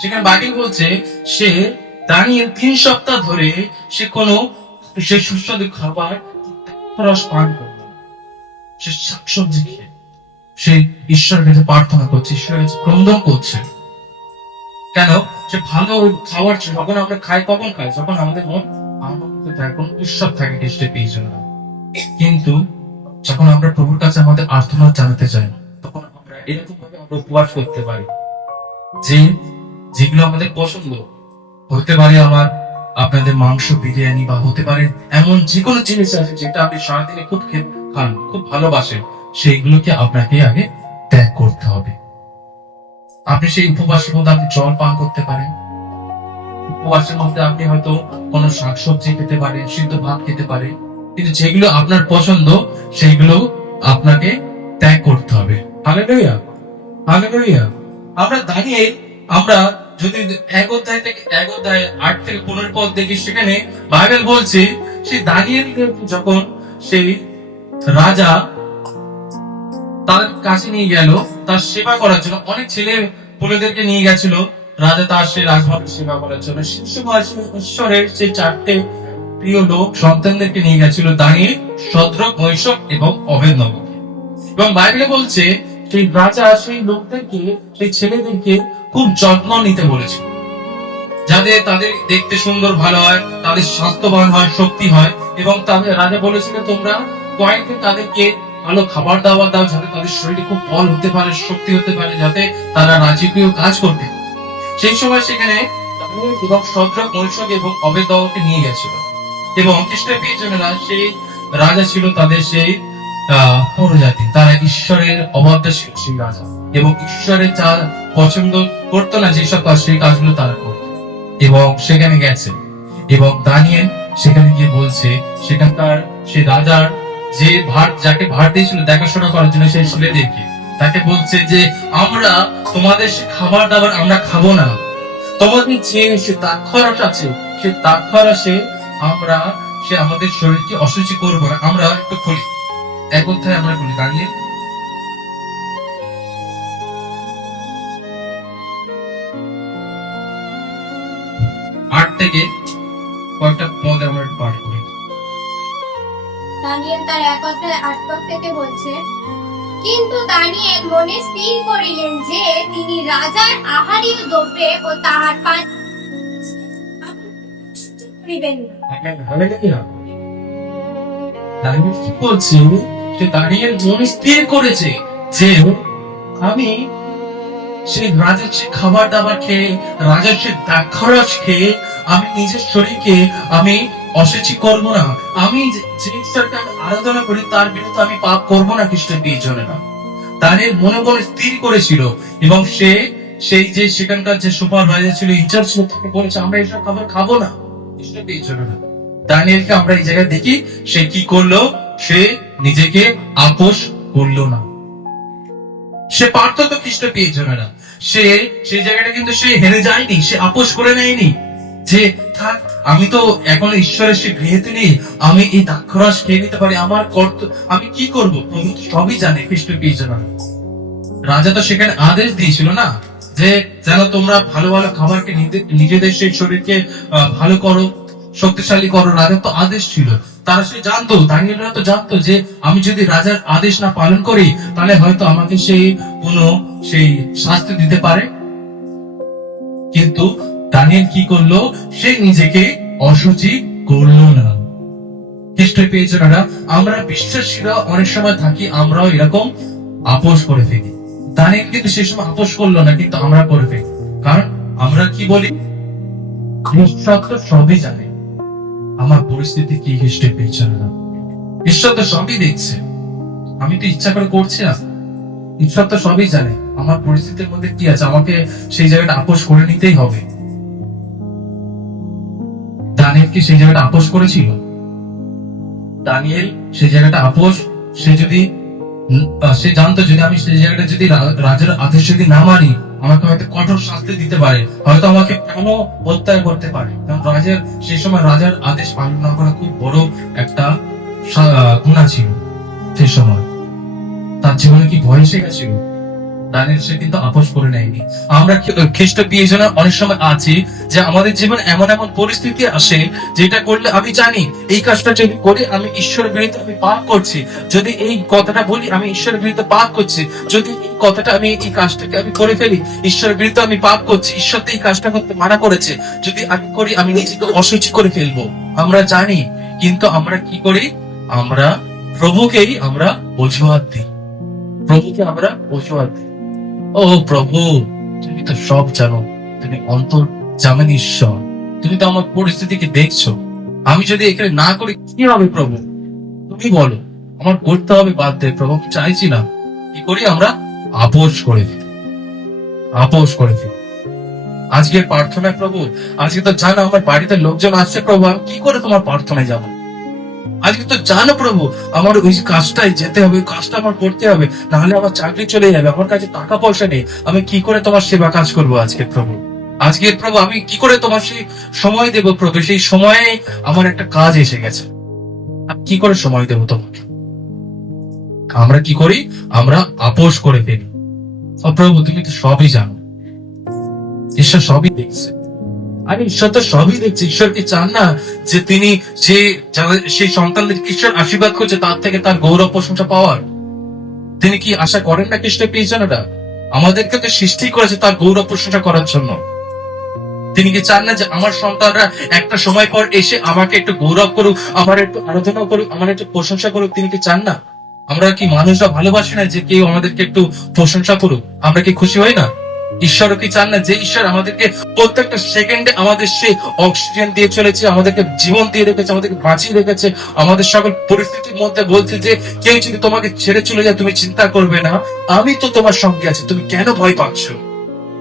সেখানে বাইবেল বলছে সে দানিয়েল 3 সপ্তাহ ধরে সে সুস্বাদু খাবার রস পান করল, সে শাকসবজি খেয়ে সে ঈশ্বরের কাছে প্রার্থনা করছে, ঈশ্বরের কাছে ক্রন্দন করছে। কেন? সে ভালো খাবার যখন আমরা খাই, কখন খাই? যখন আমাদের মন আনন্দ থাকে, কোন উৎসব থাকে খ্রিস্টের প্রিয়জনেরা। কিন্তু যখন আমরা প্রভুর কাছে আমাদের আর্তনাদ জানাতে চাই, তখন আমরা এরকম ভাবে আমরা উপবাস করতে পারি যে যেগুলো আমাদের পছন্দ হতে পারে, আপনাদের মাংস, বিরিয়ানি, বা হতে পারে এমন যে কোনো জিনিস আছে যেটা আপনি সারাদিনে খুব খান, খুব ভালোবাসেন, সেইগুলোকে আপনাকে আগে ত্যাগ করতে হবে। আপনি সেই উপবাসের মধ্যে আপনি জল পান করতে পারেন, উপবাসের মধ্যে আপনি হয়তো কোনো শাকসবজি খেতে পারেন, সিদ্ধ ভাত খেতে পারেন, কিন্তু যেগুলো আপনার পছন্দ সেইগুলো আপনাকে ত্যাগ করতে হবে। Hallelujah, hallelujah. আমরা দাঁড়িয়ে আমরা যদি 1 অধ্যায় 8 থেকে 15 পদ দেখি, সেখানে বাইবেল বলছে সেই দানিয়েলকে যখন সেই রাজা তার কাছে নিয়ে গেল তার সেবা করার জন্য, অনেক ছেলে পুলেদেরকে নিয়ে গেছিল রাজা তার সেই রাজভবনের সেবা করার জন্য। ঈশ্বরের সেই 4টে প্রিয় লোক সন্তানদেরকে নিয়ে গেছিল, দানিয়েল, শদ্রক, মেশক এবং অবেদনগোকে। এবং বাইবেলে বলছে সেই রাজা সেই লোকদেরকে, সেই ছেলেদেরকে খুব যত্ন নিতে বলেছিল, যাতে তাদের দেখতে সুন্দর, ভালো হয়, তাদের স্বাস্থ্যবান হয়, শক্তি হয়। এবং তাদের রাজা বলেছিল তোমরা কয়েকদিন তাদেরকে ভালো খাবার দাবার দাও, যাতে তাদের শরীরে খুব বল হতে পারে, শক্তি হতে পারে, যাতে তারা রাজকীয় কাজ করতে। সেই সময় সেখানে দানিয়েল এবং শদ্রক, মেশক এবং অবেদনগোকে নিয়ে গেছিল। এবং খ্রিস্টের প্রিয়জনেরা, সেই রাজা ছিল তাদের সেই পরজাতি, তারা ঈশ্বরের অবাধ্য ছিল সেই রাজা, এবং ঈশ্বরের যা পছন্দ করতো না যেসব কাজ, সেই কাজগুলো তারা করতো। এবং সেখানে গেছে, এবং দানিয়েল সেখানে গিয়ে বলছে সেখানকার সেই রাজার যে যাকে ভার দিয়েছিল দেখাশোনা করার জন্য সেই ছেলেদেরকে, তাকে বলছে যে আমরা তোমাদের সে খাবার দাবার আমরা খাবো না, তোমাদের যে সে দ্রাক্ষারস আছে সে দ্রাক্ষারসে আমরা সে আমাদের শরীরকে অসুচি করবো না। আমরা একটু খুলি, 1 অধ্যায় আমরা খুলি দানিয়েল। আট থেকে কয়েকটা পদ আমরা পাঠ করি। দানিয়েল তার 1:8 থেকে বলছে, কিন্তু দানিয়েল মনে স্থির করিলেন যে তিনি রাজার আহারীয় দ্রব্যে ও তাহার পান করিবেন না। দানিয়েল কি বলছে? সে দানিয়েল মনে স্থির করেছে যে আমি সেই রাজার সে খাবার দাবার খেয়ে, রাজার সে দ্রাক্ষারস খেয়ে আমি নিজের শরীরকে আমি অসুচি করব না, আমি যে ঈশ্বরকে আমি আরাধনা করি তার বিরুদ্ধে আমি পাপ করব না খ্রিস্টের প্রিয়জনেরা। দানিয়েল মনে মনে স্থির করেছিল, এবং সে সেই যে সেখানকার যে সুপারভাইজার ছিল, ইনচার্জ ছিল, তাকে বলেছে আমরা এইসব খাবার খাবো না খ্রিস্টের প্রিয়জনেরা। দানিয়েলকে আমরা এই জায়গায় দেখি সে কি করলো, সে নিজেকে আপোষ করলো না। সে পারত তো খ্রিস্ট প্রিয়জনেরা, সে সেই জায়গাটা কিন্তু সে হেরে যায়নি, সে আপোষ করে নেয়নি যে থাক আমি তো এখন ঈশ্বরের সে গৃহেতে নেই, আমি এই দ্রাক্ষারস খেয়ে নিতে পারি, আমার আমি কি করব? প্রভু সবই জানে খ্রিস্ট প্রিয়জনেরা। রাজা তো সেখানে আদেশ দিয়েছিল না যে যেন তোমরা ভালো ভালো খাবারকে নিজেদের সেই শরীরকে ভালো করো, শক্তিশালী করো। রাজা তো আদেশ ছিল, তারা সে জানতো, দানিয়েলরা তো জানতো যে আমি যদি রাজার আদেশ না পালন করি তাহলে হয়তো আমাকে সেই শাস্তি দিতে পারে। কিন্তু দানিয়েল কি করলো? সে নিজেকে অশুচি করলো না। খ্রিস্টের প্রিয়জনেরা, আমরা বিশ্বাসীরা অনেক সময় থাকি, আমরাও এরকম আপোষ করে ফেলি। দানিয়েল কিন্তু সে সময় আপোষ করলো না, কিন্তু আমরা করে ফেলি। কারণ আমরা কি বলি? ঈশ্বর তো সবই জানে আমার পরিস্থিতি কি। খ্রিস্টের প্রিয়জনেরা, ঈশ্বর তো সবই দেখছে, আমি তো ইচ্ছা করে করছি না। ঈশ্বর তো সবই জানে আমার পরিস্থিতির মধ্যে কি আছে, আমাকে সেই জায়গাটা আপোষ করে নিতেই হবে। দানিয়েল কি সেই জায়গাটা আপোষ করেছিল? দানিয়েল সেই জায়গাটা আপোষ, সে জানতো যদি আমি সেই জায়গাটা যদি রাজার আদেশ যদি না মানি আমাকে হয়তো কঠোর শাস্তি দিতে পারে, হয়তো আমাকে কেন হত্যা করতে পারে। কারণ সেই সময় রাজার আদেশ পালন না করা খুব বড় একটা গুনাহ ছিল। সেই সময় তার জীবনে কি ভয় এসে গেছিল? দানিয়েল সে কিন্তু আপোষ করে নেয়নি। আমরা খ্রিস্ট প্রিয়জনের অনেক সময় আছি যে আমাদের জীবনে এমন এমন পরিস্থিতি আসে যেটা করলে আমি জানি এই কাজটা যদি করি আমি ঈশ্বরের বিরুদ্ধে আমি পাপ করছি, যদি এই কথাটা বলি আমি ঈশ্বরের বিরুদ্ধে পাপ করছি, যদি এই কথাটা আমি এই কাজটাকে আমি করে ফেলি ঈশ্বরের বিরুদ্ধে আমি পাপ করছি, ঈশ্বর তো এই কাজটা করতে মানা করেছে, যদি আমি করি আমি নিজেকে অশুচি করে ফেলবো। আমরা জানি, কিন্তু আমরা কি করি? আমরা প্রভুকেই আমরা অজুহাত দিই, প্রভুকে আমরা অজুহাত দিই। ও প্রভু, তুমি তো সব জানো, তুমি অন্তর জানেন ঈশ্বর, তুমি তো আমার পরিস্থিতিকে দেখছো, আমি যদি এখানে না করি কি হবে প্রভু? তুমি বলো, আমার করতে হবে বাধ্য। প্রভু চাইছি না, কি করি? আমরা আপোষ করে দিই, আপোষ করে দিই। আজকের প্রার্থনায় প্রভু, আজকে তো জানো আমার বাড়িতে লোকজন আসছে প্রভু, আমি কি করে তোমার প্রার্থনায় যাবো? আজকে তো জানো প্রভু আমার ওই কাজটাই যেতে হবে, ওই কাজটা আমার করতে হবে, নাহলে আমার চাকরি চলে যাবে, আমার কাছে টাকা পয়সা নেই, আমি কি করে তোমার সেবা কাজ করবো আজকে প্রভু? আজকে প্রভু আমি কি করে তোমার সেই সময় দেব প্রভু? সেই সময়ে আমার একটা কাজ এসে গেছে, আমি কি করে সময় দেব তোমাকে? আমরা কি করি? আমরা আপোষ করে ফেলি। ও প্রভু, তুমি তো সবই জানো, ঈশ্বর সবই দেখছে। আরে ঈশ্বর তো সবই দেখছে। ঈশ্বর কি চান না যে তিনি সেই সন্তানদের ঈশ্বর আশীর্বাদ করছে তার থেকে তার গৌরব প্রশংসা পাওয়ার? তিনি কি আশা করেন না খ্রিস্টের প্রিয়জনেরা? আমাদেরকে তো সৃষ্টি করেছে তার গৌরব প্রশংসা করার জন্য। তিনি কি চান না যে আমার সন্তানরা একটা সময় পর এসে আমাকে একটু গৌরব করুক, আমার একটু আরাধনা করুক, আমার একটু প্রশংসা করুক? তিনি কি চান না? আমরা কি মানুষরা ভালোবাসি না যে কেউ আমাদেরকে একটু প্রশংসা করুক? আমরা কি খুশি হই না? ঈশ্বরও কি চান না যে ঈশ্বর আমাদেরকে প্রত্যেকটা সেকেন্ডে আমাদের সেই অক্সিজেন দিয়ে চলেছে, আমাদেরকে জীবন দিয়ে রেখেছে, আমাদেরকে বাঁচিয়ে রেখেছে, আমাদের সকল পরিস্থিতির মধ্যে বলছে যে কেউ যদি তোমাকে ছেড়ে চলে যায় তুমি চিন্তা করবে না, আমি তো তোমার সঙ্গে আছি, তুমি কেন ভয় পাচ্ছ?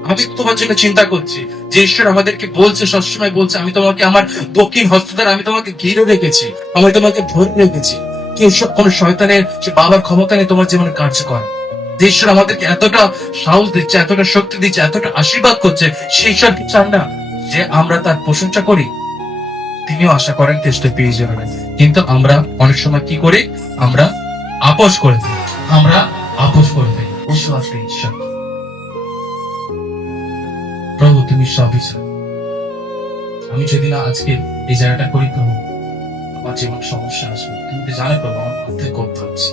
আমি তোমার জন্য চিন্তা করছি। যে ঈশ্বর আমাদেরকে বলছে, সবসময় বলছে আমি তোমাকে আমার দক্ষিণ হস্ত দ্বারা আমি তোমাকে ঘিরে রেখেছি, আমি তোমাকে ধরে রেখেছি। কেউ কোন শয়তানের সে বাবার ক্ষমতা নেই তোমার জীবনে কার্যকর। যে ঈশ্বর আমাদেরকে এতটা সাহস দিচ্ছে, এতটা শক্তি দিচ্ছে, এতটা আশীর্বাদ করছে, সেই ঈশ্বর কি চান না যে আমরা তার প্রশংসা করি? তিনিও আশা করেন খ্রিস্টের প্রিয়জনেরা। কিন্তু আমরা অনেক সময় কি করি? আমরা আপোষ করে দিই, আমরা আপোষ করে দিই। অবিশ্বাস ঈশ্বর, প্রভু তুমি সবই জানো, আমি যদি না আজকে এই জায়গাটা করি প্রভু আমার জীবন সমস্যা আসবে, তুমি তো জানো প্রভু আমার কোথায় করতে হচ্ছে।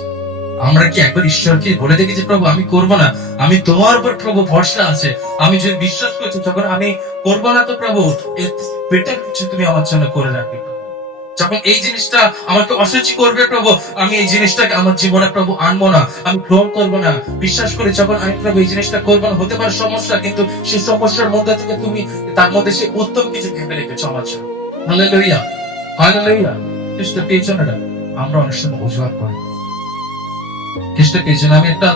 আমরা কি একবার ঈশ্বরকে বলে দেখি যে প্রভু আমি করবো না, আমি তোমার উপর প্রভু ভরসা আছে, আমি যদি বিশ্বাস করছি তখন আমি করবো না, তো প্রভু এর বেটার কিছু তুমি আমার জন্য করে রাখবে। যখন এই জিনিসটা আমাকে অসুচি করবে প্রভু, আমি এই জিনিসটাকে আমার জীবনে প্রভু আনবো না, আমি গ্রহণ করবো না। বিশ্বাস করি যখন আমি প্রভু এই জিনিসটা করবো না, হতে পারে সমস্যা, কিন্তু সেই সমস্যার মধ্যে থেকে তুমি তার মধ্যে সেই উত্তম কিছু ভেবে রেখেছো আমার জন্য। Hallelujah, hallelujah. খ্রিস্টের প্রিয়জনেরা, আমরা অনেক সময় অজুহাত করি। খ্রিস্টের প্রিয়জনে আমি একটা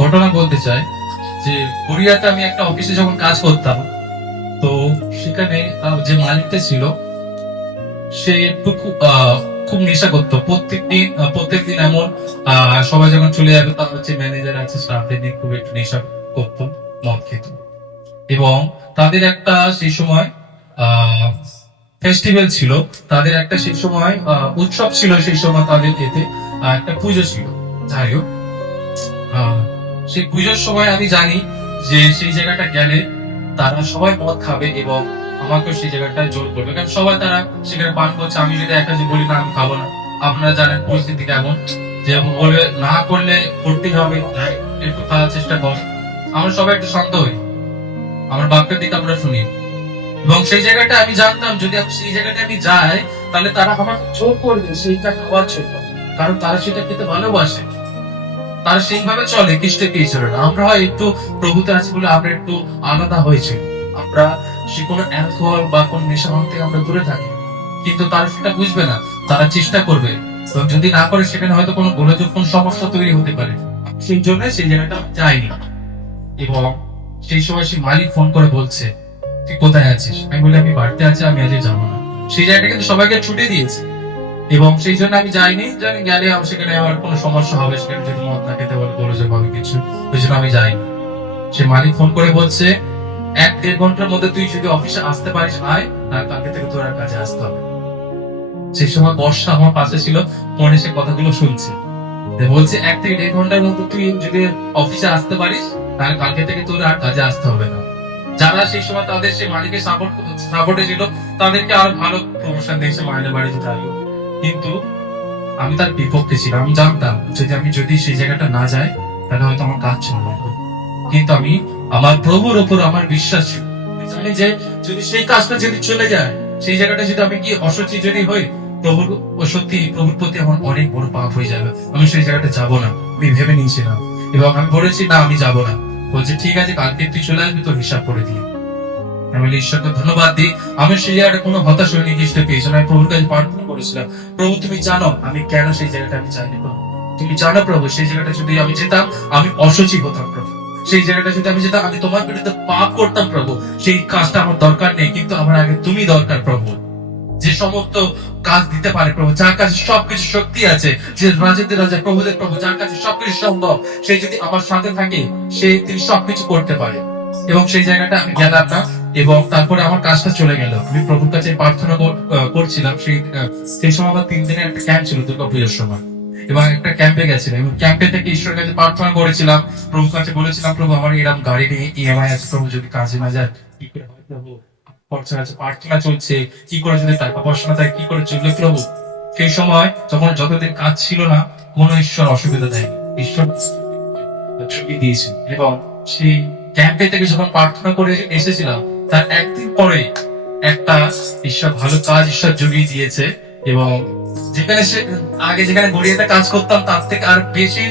ঘটনা বলতে চাই যে কোরিয়াতে আমি একটা অফিসে যখন কাজ করতাম, তো সেখানে যে মালিকটা ছিল সে খুব নেশা করতো। প্রত্যেকদিন এমন সবাই যখন চলে যাবে তার হচ্ছে ম্যানেজার আছে স্টাফদের নিয়ে খুব একটু নেশা করতো, মদ খেত। এবং তাদের একটা সেই সময় ফেস্টিভ্যাল ছিল, তাদের একটা সেই সময় উৎসব ছিল, সেই সময় তাদের এতে একটা পুজো ছিল। যাই হোক, সেই পুজোর সময় আমি জানি যে সেই জায়গাটা গেলে তারা সবাই মদ খাবে এবং আমাকে সেই জায়গাটায় জোর করবে, কারণ সবাই তারা সেখানে পান করছে। আমি যদি একা যে বলি না আমি খাবো না, আপনারা জানেন পরিস্থিতি কেমন, যে বলে না করলে করতেই হবে, তাই একটু খাওয়ার চেষ্টা কর। আমরা সবাই একটু শান্ত হই, আমার বাপের দিকে আমরা শুনি। এবং সেই জায়গাটা আমি জানতাম যদি সেই জায়গাটা আমি যাই তাহলে তারা আমাকে জোর করবে সেইটা খাওয়ার জন্য, কারণ তারা সেটা খেতে ভালোবাসে, তারা সেইভাবে চলে খ্রিস্টে পেয়েছিল না। আমরা হয় একটু প্রভুতে আছি বলে আমরা একটু আলাদা হয়েছে, আমরা সে কোনো অ্যালকোহল বা কোন নেশা ভাঙ থেকে আমরা দূরে থাকি, কিন্তু তারা সেটা বুঝবে না, তারা চেষ্টা করবে, এবং যদি না করে সেখানে হয়তো কোনো গোলযোগ কোন সমস্যা তৈরি হতে পারে। সেই জন্য সেই জায়গাটা আমি যাইনি। এবং সেই সময় সেই মালিক ফোন করে বলছে তুই কোথায় আছিস, আমি বলি আমি বাড়িতে আছি, আমি আজকে যাবো না। সেই জায়গাটা কিন্তু সবাইকে ছুটে দিয়েছে, এবং সেই জন্য আমি যাইনি, জানি গেলে আমার সেখানে আমার কোনো সমস্যা হবে, সেখানে যদি মদ না খেতে বলে গোলযোগ হবে কিছু, ওই জন্য আমি যাইনি। সে মালিক ফোন করে বলছে 1-1.5 ঘন্টার মধ্যে তুই যদি অফিসে আসতে পারিস আয়, তার কালকে থেকে তোর আর কাজে আসতে হবে। সেই সময় বর্ষা আমার পাশে ছিল, ফোনে সে কথাগুলো শুনছে, যে বলছে 1 থেকে 1.5 ঘন্টার মধ্যে তুই যদি অফিসে আসতে পারিস তাহলে কালকে থেকে তোর আর কাজে আসতে হবে না। যারা সেই সময় তাদের সেই মালিকের সাপোর্টে ছিল তাদেরকে আরো ভালো প্রমোশন দিয়ে সে মাইনে বাড়ি দিতে হবে, কিন্তু আমি তার বিপক্ষে ছিলাম। আমি জানতাম যদি সেই জায়গাটা না যায় তাহলে হয়তো আমার কাজ চলবে না, কিন্তু আমি আমার প্রভুর উপর আমার বিশ্বাস ছিল। আমি জানি যে যদি সেই কাজটা যদি চলে যায়, সেই জায়গাটা যদি আমি গিয়ে অসুচি যদি হই, প্রভুর প্রভুর প্রতি আমার অনেক বড় পাপ হয়ে যাবে, আমি সেই জায়গাটা যাবো না। আমি ভেবে নিয়েছিলাম এবং আমি বলেছি না আমি যাবো না। বলছে ঠিক আছে কালকে তুই চলে আসবি, তোর হিসাব করে দিয়ে। আমি বলি ঈশ্বরকে ধন্যবাদ দিই, আমি সেই জায়গাটা কোনো হতাশ হয়নি, খ্রিস্ট পেয়েছি না। আমি প্রভুর কাছে প্রার্থনা করেছিলাম, প্রভু তুমি জানো আমি কেন সেই জায়গাটা আমি চাইনি, প্রভু তুমি জানো প্রভু সেই জায়গাটা যদি আমি যেতাম আমি অসুচি হতাম প্রভু, সেই জায়গাটা যদি আমি যেতাম আমি তোমার বিরুদ্ধে পাপ করতাম প্রভু, সেই কাজটা আমার দরকার নেই, কিন্তু আমার আগে তুমি দরকার প্রভু, যে সমস্ত কাজ দিতে পারে প্রভু, যার কাছে সবকিছু শক্তি আছে, যে রাজাদের রাজা প্রভুদের প্রভু, যার কাছে সবকিছু সম্ভব, সে যদি আমার সাথে থাকে তিনি সবকিছু করতে পারে। এবং সেই জায়গাটা আমি গেলাম না, এবং তারপরে আমার কাজটা চলে গেল। আমি প্রভুর কাছে প্রার্থনা করছিলাম। সেই সময় আমার 3 দিনের একটা ক্যাম্প ছিল দুর্গাপুজোর সময়, এবং একটা ক্যাম্পে গেছিলাম, এবং ক্যাম্পে থেকে ঈশ্বরের কাছে প্রার্থনা করেছিলাম, প্রভুর কাছে বলেছিলাম প্রভু আমার এরকম গাড়ি নিয়ে ইএমআই আছে প্রভু, যদি কাজে না যায় কি করে হয় প্রভু, খরচা আছে, প্রার্থনা চলছে, কি করে যদি টাকা পয়সা না থাকে কি করে চলবে প্রভু। সেই সময় যখন যতদিন কাজ ছিল না কোনো ঈশ্বর অসুবিধা দেয়নি, ঈশ্বর ছুটি দিয়েছেন। এবং সেই ক্যাম্পে থেকে যখন প্রার্থনা করে এসেছিলাম তার একদিন পরে একটা ঈশ্বর ভালো কাজ ঈশ্বর জুগিয়ে দিয়েছে, এবং যেখানে যেখানে গড়িয়াতে কাজ করতাম তার থেকে আর বেশি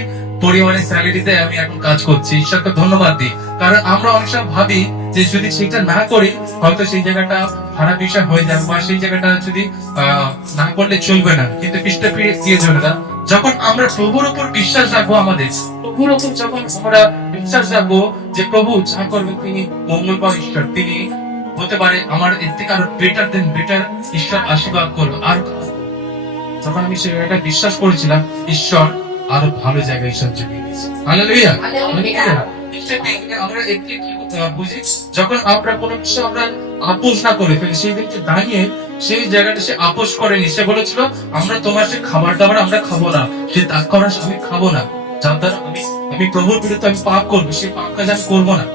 পরিমাণে স্যালারিতে আমি এখন কাজ করছি। ঈশ্বরকে ধন্যবাদ দিই, কারণ আমরা অনেক সময় ভাবি যে যদি সেটা না করি হয়তো সেই জায়গাটা খারাপ বিষয় হয়ে যাবে, বা সেই জায়গাটা যদি না করলে চলবে না, কিন্তু খ্রিস্ট দিয়ে চলবে না। যখন আমরা প্রভুর উপর বিশ্বাস রাখবো, আমাদের প্রভুর উপর যখন আমরা বিশ্বাস রাখবো যে প্রভু যা করবে তিনি মঙ্গলবার ঈশ্বর, তিনি হতে পারে আমার এর থেকে আরো বেটার ঈশ্বর আশীর্বাদ করবে। আর যখন আমি সেই জায়গাটা বিশ্বাস করেছিলাম ঈশ্বর আরো ভালো জায়গায় ঈশ্বর জুগিয়ে দিয়েছে। Hallelujah, hallelujah. আমরা একটি কি বুঝি, যখন আমরা কোনো কিছু আমরা আপোষ না করে ফেলি, সেই দিনকে দাঁড়িয়ে সেই জায়গাটা সে আপোষ করেনি। সে বলেছিল আমরা তোমার সে খাবার দাবার আমরা খাবো না, সে দাগ করা আমি খাবো না, যার দ্বারা আমি প্রভুর বিরুদ্ধে আমি পাপ করবো, সেই পাপ কাজ আমি করবো না।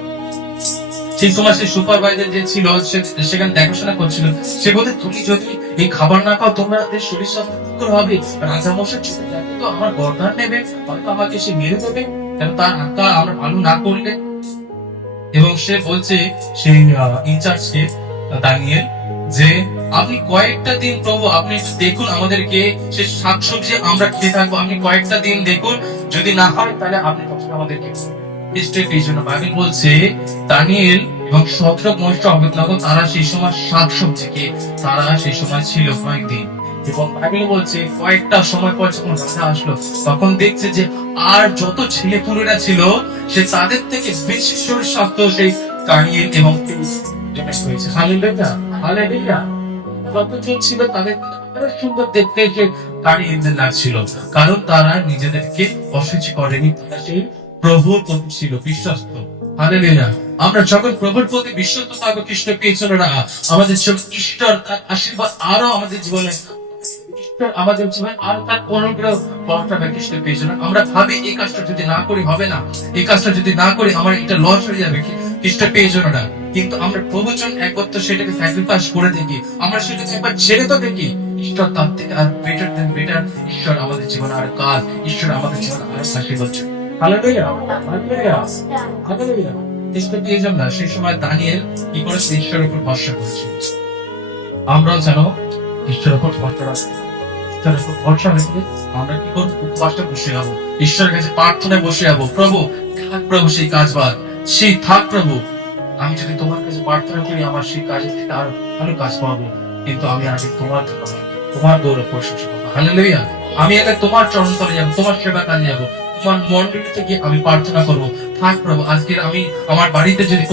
সেই সময় সেই সুপারভাইজার যে ছিল সেখানে দেখাশোনা করছিল, সে বলতে তুমি যদি এই খাবার না খাও তোমাদের শরীর স্বাস্থ্য হবে, রাজামশাই তো আমার গর্দান নেবে, হয়তো আমাকে সে মেরে দেবে, কেন তার আঁকা আমরা ভালো না করলে। এবং সে বলছে সেই ইনচার্জকে দানিয়েল যে আপনি কয়েকটা দিন প্রভু আপনি দেখুন আমাদেরকে সে শাকসবজি আমরা খেয়ে থাকবো, আপনি কয়েকটা দিন দেখুন, যদি না হয় তাহলে আপনি তখন আমাদেরকে। এই জন্য বাইবেল বলছে দানিয়েল এবং শদ্রক মেশক অবেদনগো তারা সেই সময় শাকসবজি খেয়ে তারা সেই সময় ছিল কয়েকদিন। এবং বাইবেল বলছে কয়েকটা সময় পর যখন রাজা আসলো তখন দেখছে যে আর যত ছেলেপুলেরা ছিল সে তাদের থেকে বেশি শরীর স্বাস্থ্য সেই দানিয়েল এবং হয়েছে। Hallelujah, hallelujah. যতজন ছিল তাদের আরো সুন্দর দেখতে সে দানিয়েলদের লাগছিল, কারণ তারা নিজেদেরকে অসুচি করেনি, তারা সেই প্রভুর প্রতি ছিল বিশ্বস্ত। হালেলুয়া। আমরা যখন প্রভুর প্রতি বিশ্বস্ত থাকবো খ্রিস্ট পেয়েছলরা, আমাদের ঈশ্বর তার আশীর্বাদ আরো আমাদের জীবনে আমাদের জীবনে আর তার অনুগ্রহ বর্ষাবে খ্রিস্ট পেয়েছিল। আমরা ভাবি এই কাজটা যদি না করি হবে না, এই কাজটা যদি না করি আমার এটা লস হয়ে যাবে খ্রিস্ট পেয়েছিল না, কিন্তু আমরা প্রভুর জন্য একবার তো সেটাকে স্যাক্রিফাইস করে দেখি, আমরা সেটাকে একবার ছেড়ে তো দেখি, ঈশ্বর তার থেকে আর বেটার দেন বেটার, ঈশ্বর আমাদের জীবনে আর কাজ, ঈশ্বর আমাদের জীবনে আরো আশীর্বাদ করছে। Hallelujah, hallelujah, hallelujah. ঈশ্বর পেয়ে যান না, সেই সময় দানিয়েল কি করেছে? ঈশ্বরের উপর ভরসা করেছে। আমরাও যেন ঈশ্বরের উপর ভরসা রাখি। ঈশ্বরের উপর ভরসা রেখে আমরা কি করবো? উপবাসটা বসে যাবো, ঈশ্বরের কাছে প্রার্থনায় বসে যাবো। প্রভু থাক, প্রভু সেই কাজ বাদ, সেই থাক প্রভু। আমি যদি তোমার কাছে প্রার্থনা করি, আমার সেই কাজের থেকে আরো ভালো কাজ পাবো, কিন্তু আমি আগে তোমার দৌড়ে প্রশংসা করবো। হালেলুয়া। আমি আগে তোমার চরণ তলে যাবো, তোমার সেবা কাজে যাবো, তোমার মন্ডলীতে গিয়ে আমি প্রার্থনা করবো। থাক প্রভু, আজকে আমি আমার বাড়িতে যদি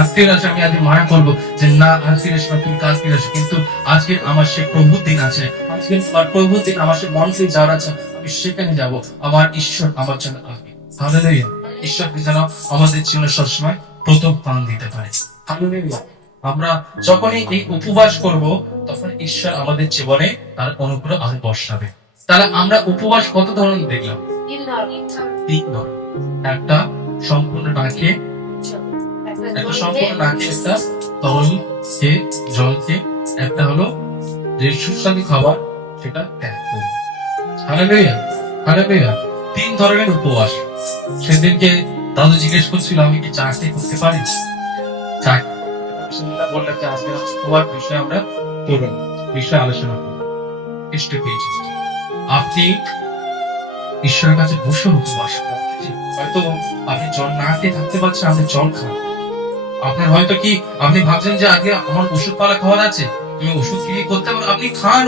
আত্মীয় আছে, আমি আজকে মানা করবো যে না, আজকের সময় তুমি কাজ ফিরে আসো, কিন্তু আজকে আমার সে প্রভুর দিন আছে, আজকে আমার প্রভুর দিন, আমার সে মন্ডলী যাওয়ার আছে, আমি সেখানে যাবো। আমার ঈশ্বর আমার জন্য আগে। হালেলুয়া। ঈশ্বরকে যেন আমাদের জীবনে সবসময় প্রথম স্থান দিতে পারে। হালেলুয়া। আমরা যখনই এই উপবাস করব, তখন ঈশ্বর আমাদের জীবনে তার অনুগ্রহ আরো বর্ষাবে। তাহলে আমরা উপবাস কত ধরনের দেখলাম? তিন ধরনের। একটা সম্পূর্ণ না খেয়ে, একটা সম্পূর্ণ না খেয়ে, একটা তরল খেয়ে, জল খেয়ে, একটা হলো যে সুস্বাদু খাবার সেটা ত্যাগ করে। Hallelujah, hallelujah. তিন ধরনের উপবাস। সেদিনকে দাদু জিজ্ঞেস করছিল, আমি কি চাকরি করতে পারি? বললাম যে আজকে উপবাস বিষয়ে আমরা করব, বিষয়ে আলোচনা করব। আপনি ঈশ্বরের কাছে বসে উপবাস করেন। হয়তো আপনি জল না খেয়ে থাকতে পারছেন, আপনি জল খান। আপনার হয়তো কি আপনি ভাবছেন যে আগে আমার ওষুধ পালা খাওয়ার আছে, তুমি ওষুধ কি করতে পারো, আপনি খান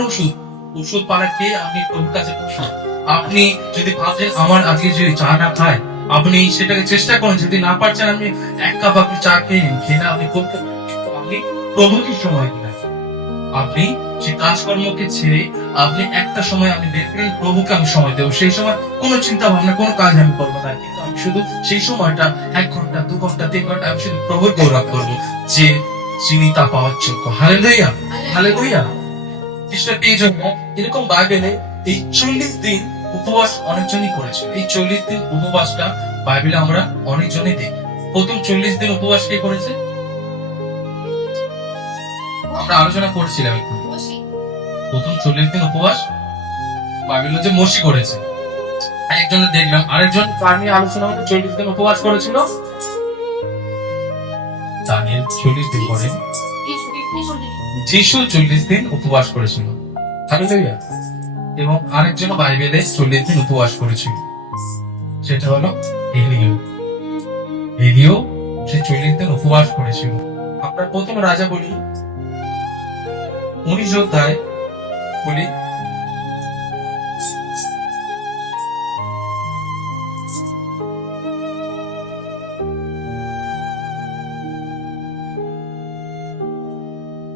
ওষুধ পালা খেয়ে আপনি প্রভুর কাছে বসুন। আপনি যদি ভাবছেন আমার আজকে যদি চা না খায়, আপনি সেটাকে চেষ্টা করুন। যদি না পারছেন, আপনি এক কাপ আপনি চা খেয়ে নিন, খেয়ে না আপনি করতে পারেন, কিন্তু আপনি প্রভুকে সময় দিন। আপনি যে কাজকর্মকে ছেড়ে আপনি একটা সময় আপনি বের করেন, প্রভুকে আমি সময় দেবো। সেই সময় কোনো চিন্তা ভাবনা, কোনো কাজ আমি করবো না, কিন্তু আমি শুধু সেই সময়টা 1 ঘন্টা 2 ঘন্টা 3 ঘন্টা আমি শুধু প্রভুর গৌরব করবো, যে যিনি তা পাওয়ার যোগ্য। Hallelujah, hallelujah. খ্রিস্টের এই জন্য এরকম বাইবেলে এই 40 দিন উপবাস অনেকজনই করেছে। এই 40 দিন উপবাসটা বাইবেলে আমরা অনেকজনই দেখি। প্রথম 40 দিন উপবাস কে করেছে? আমরা আলোচনা করছিলাম একটু। প্রথম 40 দিন উপবাস বাইবেলে যে মোশে করেছে, একজনে দেখলাম। আরেকজন কার নিয়ে আলোচনা হলো? 40 দিন উপবাস করেছিল দানিয়েল। 40 দিন পরে যিশু 40 দিন উপবাস করেছিল। হালেলুয়া। এবং আরেকজন বাইবেলে 40 দিন উপবাস করেছিল, সেটা হলো এলিও। সে 40 দিন উপবাস করেছিল। আমরা প্রথম রাজা বলি 19 অধ্যায় বলি,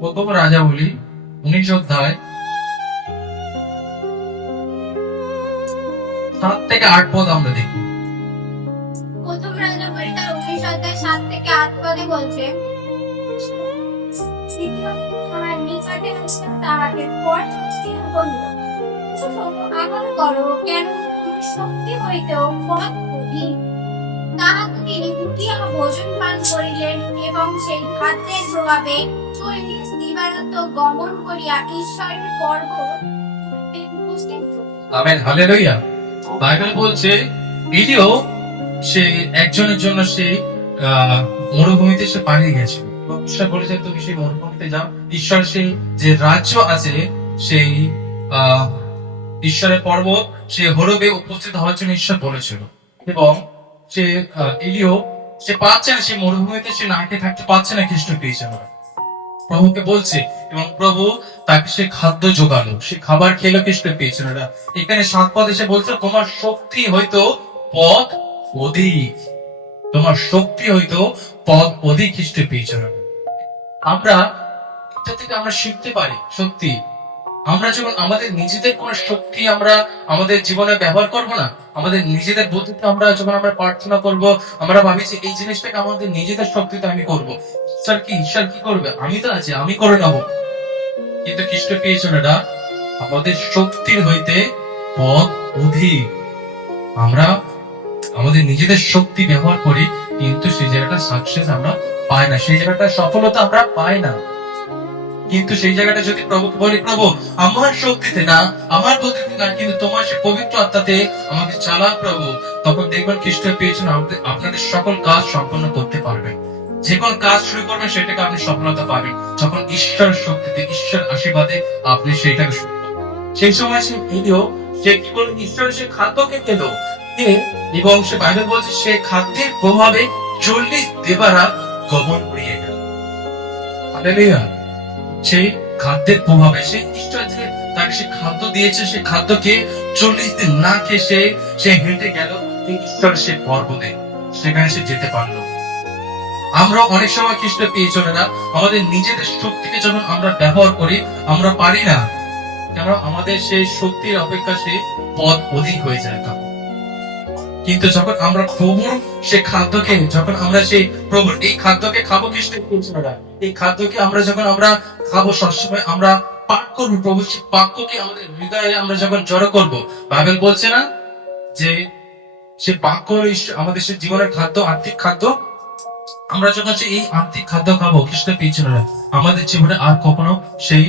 প্রথম রাজা বলি 19 অধ্যায় 7 থেকে 8 পদ আমরা দেখি। প্রথম রাজা বলি তার 19 অধ্যায় 7 থেকে 8 পদে বলছে, আমার নিকটে আসে তাহাকে পরস্থির করিল। আগমন করো, কেন তুমি শক্তি হইতেও পথ অধিক। তাহাকে তিনি উঠিয়া ভোজন পান করিলেন, এবং সেই খাদ্যের প্রভাবে 40 দিবারাত্র গমন করিয়া ঈশ্বরের পর্বত উপস্থিত হইলেন। Amen, hallelujah. বাইবেল বলছে এলিও সে একজনের জন্য সে মরুভূমিতে সে পালিয়ে গেছে। ঈশ্বর বলেছে তুমি সেই মরুভূমিতে যাও। ঈশ্বর সেই যে রাজ্য আছে, সেই ঈশ্বরের পর্বত, সে হরবে উপস্থিত হওয়ার জন্য ঈশ্বর বলেছিল। এবং সে এলিও সে পাচ্ছে না, সেই মরুভূমিতে সে না খেয়ে থাকতে পারছে না, খ্রিস্ট পেয়েছে প্রভুকে বলছে, এবং প্রভু তাকে সে খাদ্য যোগালো, সে খাবার খেলো, খ্রিস্ট পেয়েছিল। এখানে 7 পদ এসে বলছে তোমার শক্তি হয়তো পথ অধিক, তোমার শক্তি হয়তো পথ অধিক খ্রিস্ট পেয়েছিল। আমরা এটা থেকে আমরা শিখতে পারি সত্যি, আমরা যখন আমাদের নিজেদের কোন শক্তি আমরা আমাদের জীবনে ব্যবহার করব না, আমাদের নিজেদের বুদ্ধিতে আমরা যখন আমরা প্রার্থনা করব, আমরা ভাবি যে এই জিনিসটাকে আমাদের নিজেদের শক্তিতে আমি করব। ঈশ্বর কি করবে? আমি তো আছি, আমি করে নেবো। কিন্তু খ্রিস্ট পেয়েছেন এটা আমাদের শক্তির হইতে পথ অধিক। আমরা আমাদের নিজেদের শক্তি ব্যবহার করি, কিন্তু সেই জায়গাটা সাকসেস আমরা পাই না, সেই জায়গাটা সফলতা আমরা পাই না। কিন্তু সেই জায়গাটা যদি প্রভুকে বলি, প্রভু আমার শক্তিতে না, আমার বুদ্ধিতে না, কিন্তু তোমার সে পবিত্র আত্মাতে আমাকে চালা প্রভু, তখন দেখবেন খ্রিস্ট পেয়েছেন আপনাদের সকল কাজ সম্পন্ন করতে পারবেন। যে কোন কাজ শুরু করবেন সেটাকে আপনি সফলতা পাবেন যখন ঈশ্বর শক্তিতে, ঈশ্বর আশীর্বাদে আপনি সেটাকে শুরু করবেন। সেই সময় সে এলিও, সে কি করলো, ঈশ্বরের সে খাদ্যকে পেল এবং সে বাইবেল বলছে সে খাদ্যের প্রভাবে 40 দেবারাত গমন করিয়ে গেল। হালেলুয়া। সেই খাদ্যের প্রভাবে সে ঈশ্বর যে তাকে সে খাদ্য দিয়েছে, সে খাদ্যকে 40 দিন না খেয়ে সে হেঁটে গেল ঈশ্বর সে পর্বতে, সেখানে সে যেতে পারলো। আমরা অনেক সময় খ্রিস্ট পেয়ে চলে না, আমাদের নিজেদের শক্তিকে যখন আমরা ব্যবহার করি আমরা পারি না, কেন আমাদের সেই শক্তির অপেক্ষা সে পদ অধিক হয়ে যায় তখন। কিন্তু যখন আমরা প্রভুর সে খাদ্যকে, যখন আমরা সেই প্রভুর এই খাদ্যকে খাবো, খ্রিস্ট এই খাদ্যকে আমরা যখন আমরা খাবো, সবসময় আমরা পাক করবো প্রভু সেই বাক্যকে আমাদের হৃদয়ে আমরা যখন জড়ো করবো। বাইবেল বলছে না যে সে বাক্য আমাদের সে জীবনের খাদ্য, আত্মিক খাদ্য। আমরা যখন এই আত্মিক খাদ্য খাবো খ্রিস্ট পেয়েছিল না, আমাদের জীবনে আর কখনো সেই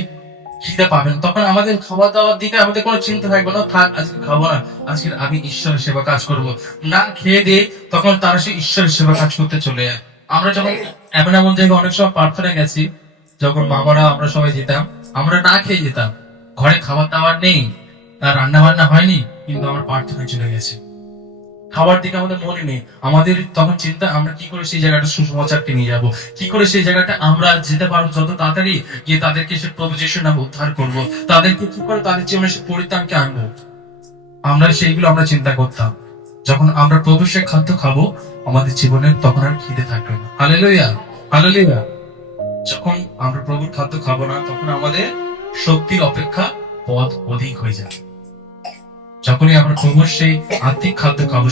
খিদে পাবেন, তখন আমাদের খাওয়া দাওয়ার দিকে আমাদের কোনো চিন্তা থাকবে না, থাক আজকে খাবো না, আজকে আমি ঈশ্বরের সেবা কাজ করবো না খেয়ে দিয়ে, তখন তারা সেই ঈশ্বরের সেবা কাজ করতে চলে যায়। আমরা যখন এমন এমন জায়গায় অনেক সময় প্রার্থনা গেছি, যখন বাবারা আমরা সবাই যেতাম, আমরা না খেয়ে যেতাম, ঘরে খাবার দাবার নেই, তার রান্না বান্না হয়নি, কিন্তু আমরা প্রার্থনায় চলে গেছি, খাবার দিকে আমাদের মনে নেই। আমাদের তখন চিন্তা আমরা কি করে সেই জায়গাটা সুসমাচারকে নিয়ে যাব, কি করে সেই জায়গাটা আমরা যেতে পারবো যত তাড়াতাড়ি, গিয়ে তাদেরকে সে প্রভু যিশুর নামে উদ্ধার করবো, তাদেরকে কি করে তাদের জীবনে সে পরিত্রাণকে আনবো, আমরা সেইগুলো আমরা চিন্তা করতাম। যখন আমরা প্রভু সে খাদ্য খাবো আমাদের জীবনে তখন আর খিদে থাকবে না। Hallelujah, hallelujah. যখন আমরা প্রভুর খাদ্য খাবো না তখন আমাদের শক্তির অপেক্ষা পথ অধিক হয়ে যায়। যখনই আমরা প্রভুর সেই আত্মিক খাদ্য খাবো,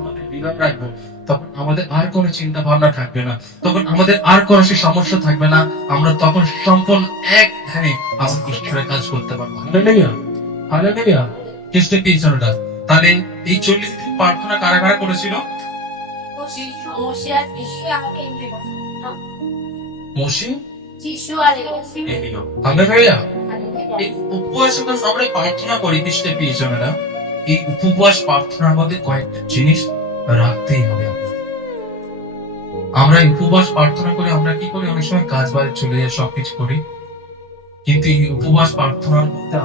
আমাদের হৃদয় রাখবো, তখন আমাদের আর কোনো চিন্তা ভাবনা থাকবে না, তখন আমাদের আর কোনো সে সমস্যা থাকবে না, আমরা তখন সম্পূর্ণ এক ধ্যানে আমরা ঈশ্বরের কাজ করতে পারবো। Hallelujah, hallelujah. খ্রিস্ট পেয়েছটা তাহলে এই 40 দিন প্রার্থনা কারা কারা করেছিল? মোশে, যিশু আর এলিও। হালেলুয়া। এই উপবাস যখন আমরা প্রার্থনা করি খ্রিস্ট পেয়েছটা, এই উপবাস প্রার্থনার মধ্যে কয়েকটা জিনিস রাখতেই হবে। আমরা এই উপবাস প্রার্থনা করে আমরা কি করি, অনেক সময় কাজ বাজে চলে যায়, সবকিছু করি, কিন্তু এই উপবাস প্রার্থনার মধ্যে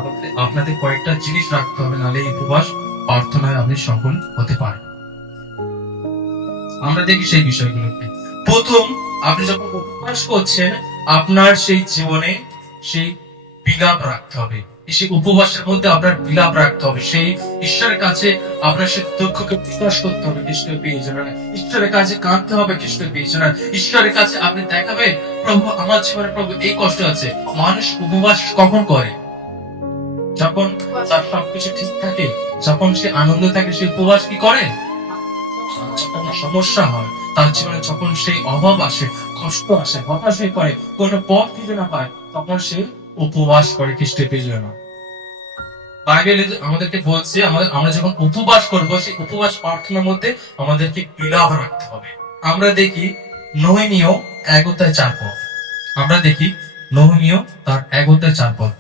আপনাদের কয়েকটা জিনিস রাখতে হবে, নাহলে এই উপবাস প্রার্থনায় আপনি সফল হতে পারেন। আমরা দেখি সেই বিষয়গুলোকে। প্রথম, আপনি যখন উপবাস করছেন আপনার সেই জীবনে সেই বিলাপ রাখতে হবে, সেই উপবাসের মধ্যে আপনার বিলাপ রাখতে হবে, সেই ঈশ্বরের কাছে আপনার সেই দুঃখকে প্রকাশ করতে হবে খ্রিস্ট পেয়েছেন, ঈশ্বরের কাছে কাঁদতে হবে খ্রিস্ট পেয়েছেন, ঈশ্বরের কাছে আপনি দেখাবে প্রভু আমার জীবনে প্রভু এই কষ্ট আছে। মানুষ উপবাস কখন করে? যখন তার সবকিছু ঠিক থাকে, যখন সে আনন্দ থাকে, সে উপবাস কি করে? যখন সমস্যা হয় তার জীবনে, যখন সেই অভাব আসে, কষ্ট আসে, হতাশ হয়ে পড়ে, কোনো পথ খুঁজে না পায়, তখন সে উপবাস করে খ্রিস্ট পেয়েছেন। বাইবেল আমাদেরকে বলছে আমরা যখন উপবাস করবো সেই উপবাস প্রার্থনার মধ্যে আমাদেরকে বিলাপ রাখতে হবে। আমরা দেখি নহমীয় 1:4। আমরা দেখি নহমীয় তার 1:4।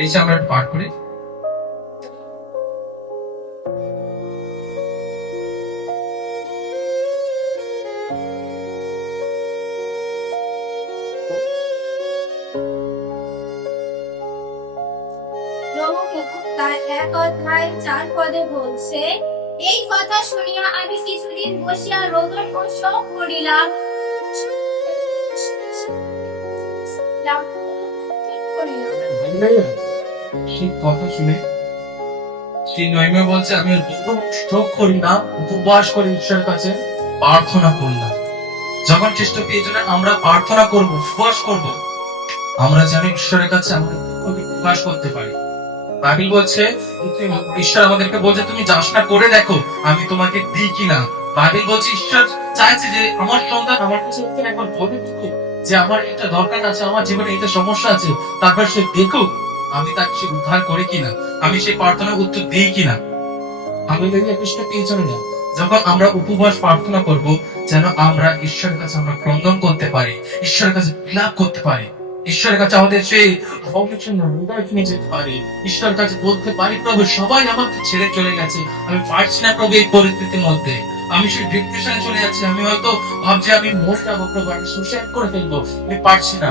এই যে আমরা পাঠ করি, তার 1:4 বলছে, এই কথা শুনিয়া আমি কিছুদিন বসিয়া রোদন ও শোক করিলাম। সেই কথা শুনে সেই নহমীয় বলছে আমি শোক করি না, উপবাস করে ঈশ্বরের কাছে প্রার্থনা করলাম। যখন খ্রিস্ট পেয়েছেন আমরা প্রার্থনা করব, উপবাস করব, আমরা যেন ঈশ্বরের কাছে আমরা প্রকাশ করতে পারি। বাইবেল বলছে, ঈশ্বর আমাদেরকে বলছে তুমি যাচনা করে দেখো আমি তোমাকে দিই কিনা। বাইবেল বলছে ঈশ্বর চাইছে যে আমার সন্তান আমার কাছে একবার বলে যে আমার এটা দরকার আছে, আমার জীবনে এটা সমস্যা আছে, তারপর সে দেখুক আমি তাকে সে উদ্ধার করি কিনা, আমি সেই প্রার্থনার উত্তর দিই কিনা। আমি কৃষ্ণ পেয়েছেন না, যখন আমরা উপবাস প্রার্থনা করব, যেন আমরা ঈশ্বরের কাছে আমরা ক্রন্দন করতে পারি, ঈশ্বরের কাছে বিলাপ করতে পারি, ঈশ্বরের কাছে আমাদের সেই হৃদয় নিয়ে যেতে পারি, ঈশ্বরের কাছে বলতে পারি, প্রভু সবাই আমাকে ছেড়ে চলে গেছে, আমি পারছি না প্রভু এই পরিস্থিতির মধ্যে, আমি সেই ডিপ্রেশনে চলে যাচ্ছি, আমি হয়তো ভাবছি আমি মরে যাবো প্রভু, আমি সুসাইড করে ফেলবো, আমি পারছি না।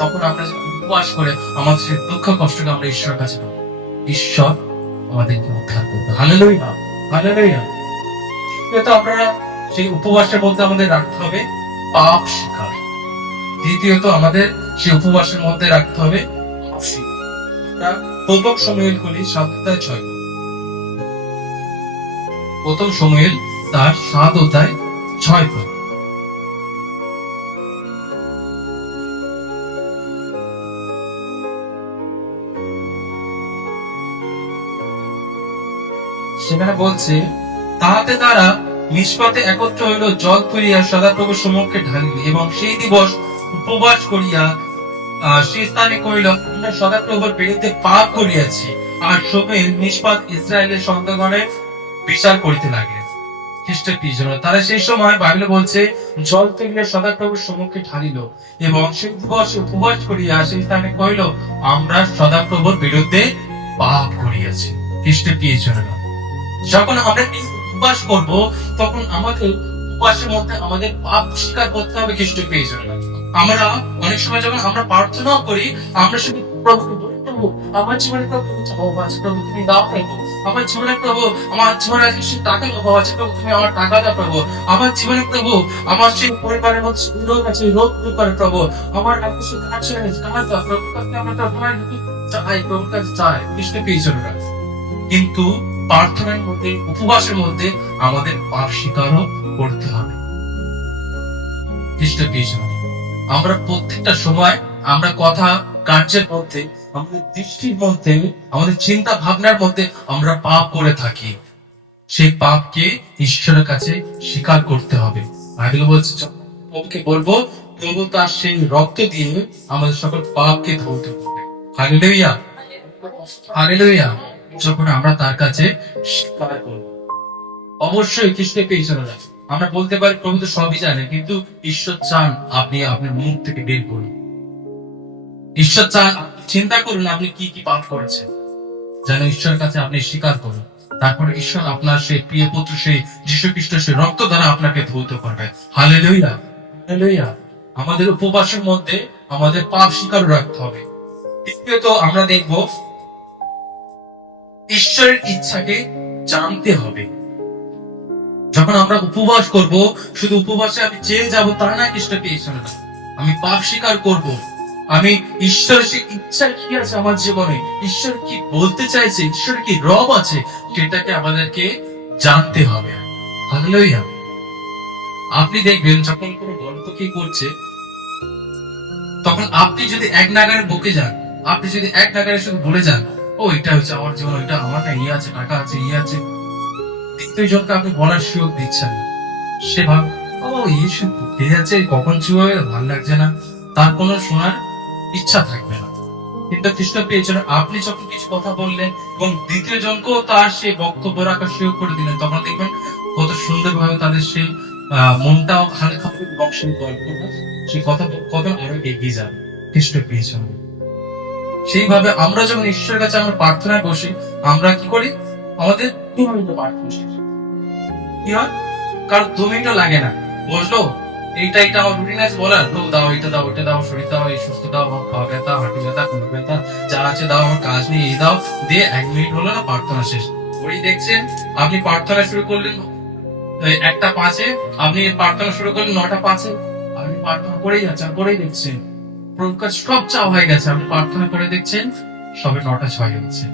তখন আমরা যখন উপবাস করে আমাদের সেই দুঃখ কষ্টকে আমরা ঈশ্বরের কাছে বলবো, ঈশ্বর আমাদেরকে উদ্ধার করবে। Hallelujah, hallelujah. দ্বিতীয়ত আমরা সেই উপবাসের মধ্যে আমাদের রাখতে হবে পাপ স্বীকার। দ্বিতীয়ত আমাদের সেই উপবাসের মধ্যে রাখতে হবে পাপ স্বীকার। আমরা প্রথম সময়েল খুলি 7:6। প্রথম সময়েল তার 7:6। সেখানে বলছে, তাহাতে তারা মিশপাতে একত্র হইল, জল তুলিয়া সদাপ্রভুর সম্মুখে ঢালিল, এবং সেই দিবস উপবাস করিয়া সেই স্থানে কহিল, আমরা সদাপ্রভুর বিরুদ্ধে পাপ করিয়াছি। আর সময়েল মিশপাত ইসরায়েলের সন্তানগণের বিচার করিতে লাগলেন। খ্রিস্টের জন্য তারা সেই সময় বাইবেলে বলছে জল তুলিয়া সদাপ্রভুর সম্মুখে ঢালিল, এবং সেই দিবসে উপবাস করিয়া সেই স্থানে কহিল, আমরা সদাপ্রভুর বিরুদ্ধে পাপ করিয়াছি। খ্রিস্টের জন্য যখন আমরা এই উপবাস করব, তখন আমাদের উপবাসের মধ্যে আমাদের পাপ স্বীকার করতে হবে খ্রিস্টের পেয়েছেন। আমরা অনেক সময় যখন আমরা প্রার্থনা করি, আমরা শুধু প্রভুকে বলি, প্রভু আমার জীবনে প্রভু প্রভু তুমি দাও প্রভু, আমার জীবনে প্রভু আমার জীবনে কিছু টাকা অভাব আছে প্রভু, তুমি আমার টাকা দাও প্রভু, আমার জীবনে প্রভু আমার সেই পরিবারের মধ্যে রোগ আছে, রোগ দূর করে প্রভু, আমার কিছু কাজ দাও প্রভু, আমরা তো তোমার চাই, প্রভুর কাছে চাই খ্রিস্টের পেয়েছেন। কিন্তু প্রার্থনার মধ্যে উপবাসের মধ্যে আমাদের পাপ স্বীকারও করতে হবে। আমরা প্রত্যেকটা সময় আমরা কথা কার্যের মধ্যে, আমাদের দৃষ্টির মধ্যে, আমাদের চিন্তা ভাবনার মধ্যে আমরা পাপ করে থাকি, সেই পাপকে ঈশ্বরের কাছে স্বীকার করতে হবে। বাইবেল বলছে প্রভুকে বলবো, প্রভু তার সেই রক্ত দিয়ে আমাদের সকল পাপকে ধৌত করবে। Hallelujah, hallelujah. যখন আমরা তার কাছে স্বীকার করব, অবশ্যই খ্রিস্টের পেয়েছেন না, আমরা বলতে পারি প্রভু তো সবই জানে, কিন্তু ঈশ্বর চান আপনি আপনার মুখ থেকে বের করুন। ঈশ্বর চান চিন্তা করুন আপনি কি কি পাপ করেছেন, যেন ঈশ্বরের কাছে আপনি স্বীকার করুন। তারপরে ঈশ্বর আপনার সেই প্রিয় পুত্র সেই যীশু খ্রিস্ট সেই রক্ত দ্বারা আপনাকে ধৌত করবে। Hallelujah, hallelujah. আমাদের উপবাসের মধ্যে আমাদের পাপ স্বীকার রাখতে হবে। তৃতীয়ত আমরা দেখব ঈশ্বরের ইচ্ছাকে জানতে হবে। যখন আমরা উপবাস করব, শুধু উপবাসে আমি চেয়ে যাব তা না, খ্রিস্ট পেয়েছেন, আমি পাপ স্বীকার করব, আমি ঈশ্বরের সেই ইচ্ছা কি আছে আমার জীবনে, ঈশ্বর কি বলতে চাইছে, ঈশ্বর কি রব আছে, সেটাকে আমাদেরকে জানতে হবে। হালেলুয়া। আপনি দেখবেন যখন কোনো গল্প কি করছে, তখন আপনি যদি এক নাগারে বকে যান, আপনি যদি এক নাগারে শুধু বলে যান, ও এটা হচ্ছে আমার জীবন, ওইটা আমার না, ইয়ে আছে, টাকা আছে, ইয়ে আছে, দ্বিতীয় জনকে আপনি বলার সুযোগ দিচ্ছেন না। সে ভাব ও ইয়ে শুধু বকে যাচ্ছে, কখন চুপ হবে, ভালো লাগছে না, তার কোনো শোনার ইচ্ছা থাকবে না। কিন্তু খ্রিস্ট পেয়েছেন, আপনি যখন কিছু কথা বললেন এবং দ্বিতীয় জনকেও তার সেই বক্তব্য রাখার সুযোগ করে দিলেন, তখন দেখবেন কত সুন্দরভাবে তাদের সেই মনটাও হালকা হবে এবং সেই গল্পটা সেই কথা কত আরো এগিয়ে যাবে। খ্রিস্ট পেয়েছেন। সেইভাবে আমরা যখন ঈশ্বরের কাছে আমরা প্রার্থনায় বসি, আমরা কি করি, আমাদের 2 মিনিট প্রার্থনা শেষ, কি হয়, কারণ 2 মিনিটও লাগে না, বসলো এইটা এটা আমার রুটিন আছে বলার, তো দাও এটা দাও ওইটা দাও, শরীর দাও, এই সুস্থ দাও, আমার পা ব্যথা, হাঁটু ব্যথা, কোমর ব্যথা, যা আছে দাও, আমার কাজ নেই এই দাও, দিয়ে 1 মিনিট হলো না, প্রার্থনা শেষ। ওই দেখছেন আপনি প্রার্থনা শুরু করলেন 1:05, আপনি প্রার্থনা শুরু করলেন 9:05, আপনি প্রার্থনা করেই যাচ্ছেন, করেই দেখছেন প্রভুর কাছে সব চাওয়া হয়ে গেছে, আপনি প্রার্থনা করে দেখছেন সবে 9:06 হয়েছে।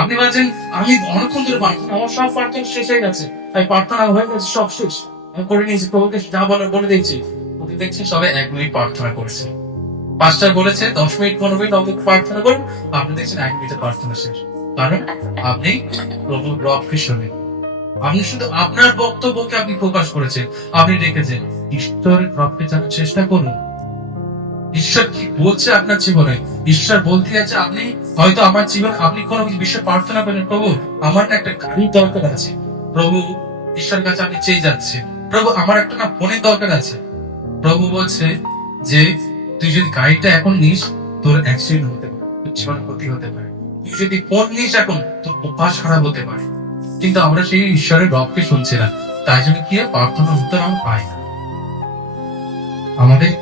আপনি বলছেন আমি অনেকক্ষণ ধরে প্রার্থনা, আমার সব প্রার্থনা শেষ হয়ে গেছে, তাই প্রার্থনা হয়ে গেছে, সব শেষ, আমি করে নিয়েছি, প্রভুকে যা বলার বলে দিয়েছি, আপনি দেখছেন সবে 1 মিনিট প্রার্থনা করেছে। পাস্টার বলেছে 10 মিনিট 15 মিনিট আমাকে প্রার্থনা করুন, আপনি দেখছেন 1 মিনিটে প্রার্থনা শেষ। কারণ আপনি প্রভুর রবকে শোনেন, আপনি শুধু আপনার বক্তব্যকে আপনি প্রকাশ করেছেন, আপনি রেখেছেন। ঈশ্বরের রবকে জানার চেষ্টা করুন, ঈশ্বর কি বলছে আপনার জীবনে? ঈশ্বর বলতে আছে, আপনি হয়তো আমার জীবনে আপনি কোনো বিষয় প্রার্থনা করেন, প্রভু আমার না একটা গাড়ির দরকার আছে, প্রভু ঈশ্বরের কাছে আপনি চেয়ে যাচ্ছে, প্রভু আমার একটা না ফোনের দরকার আছে। প্রভু বলছে যে তুই যদি গাড়িটা এখন নিস, তোর অ্যাক্সিডেন্ট হতে পারে, তোর জীবনে ক্ষতি হতে পারে। তুই যদি ফোন নিস এখন, তোর অভ্যাস খারাপ হতে পারে। কিন্তু আমরা সেই ঈশ্বরের রবকে শুনছি না, তাই জন্য কি হয়, প্রার্থনার উত্তর আমরা পাই না। আমাদের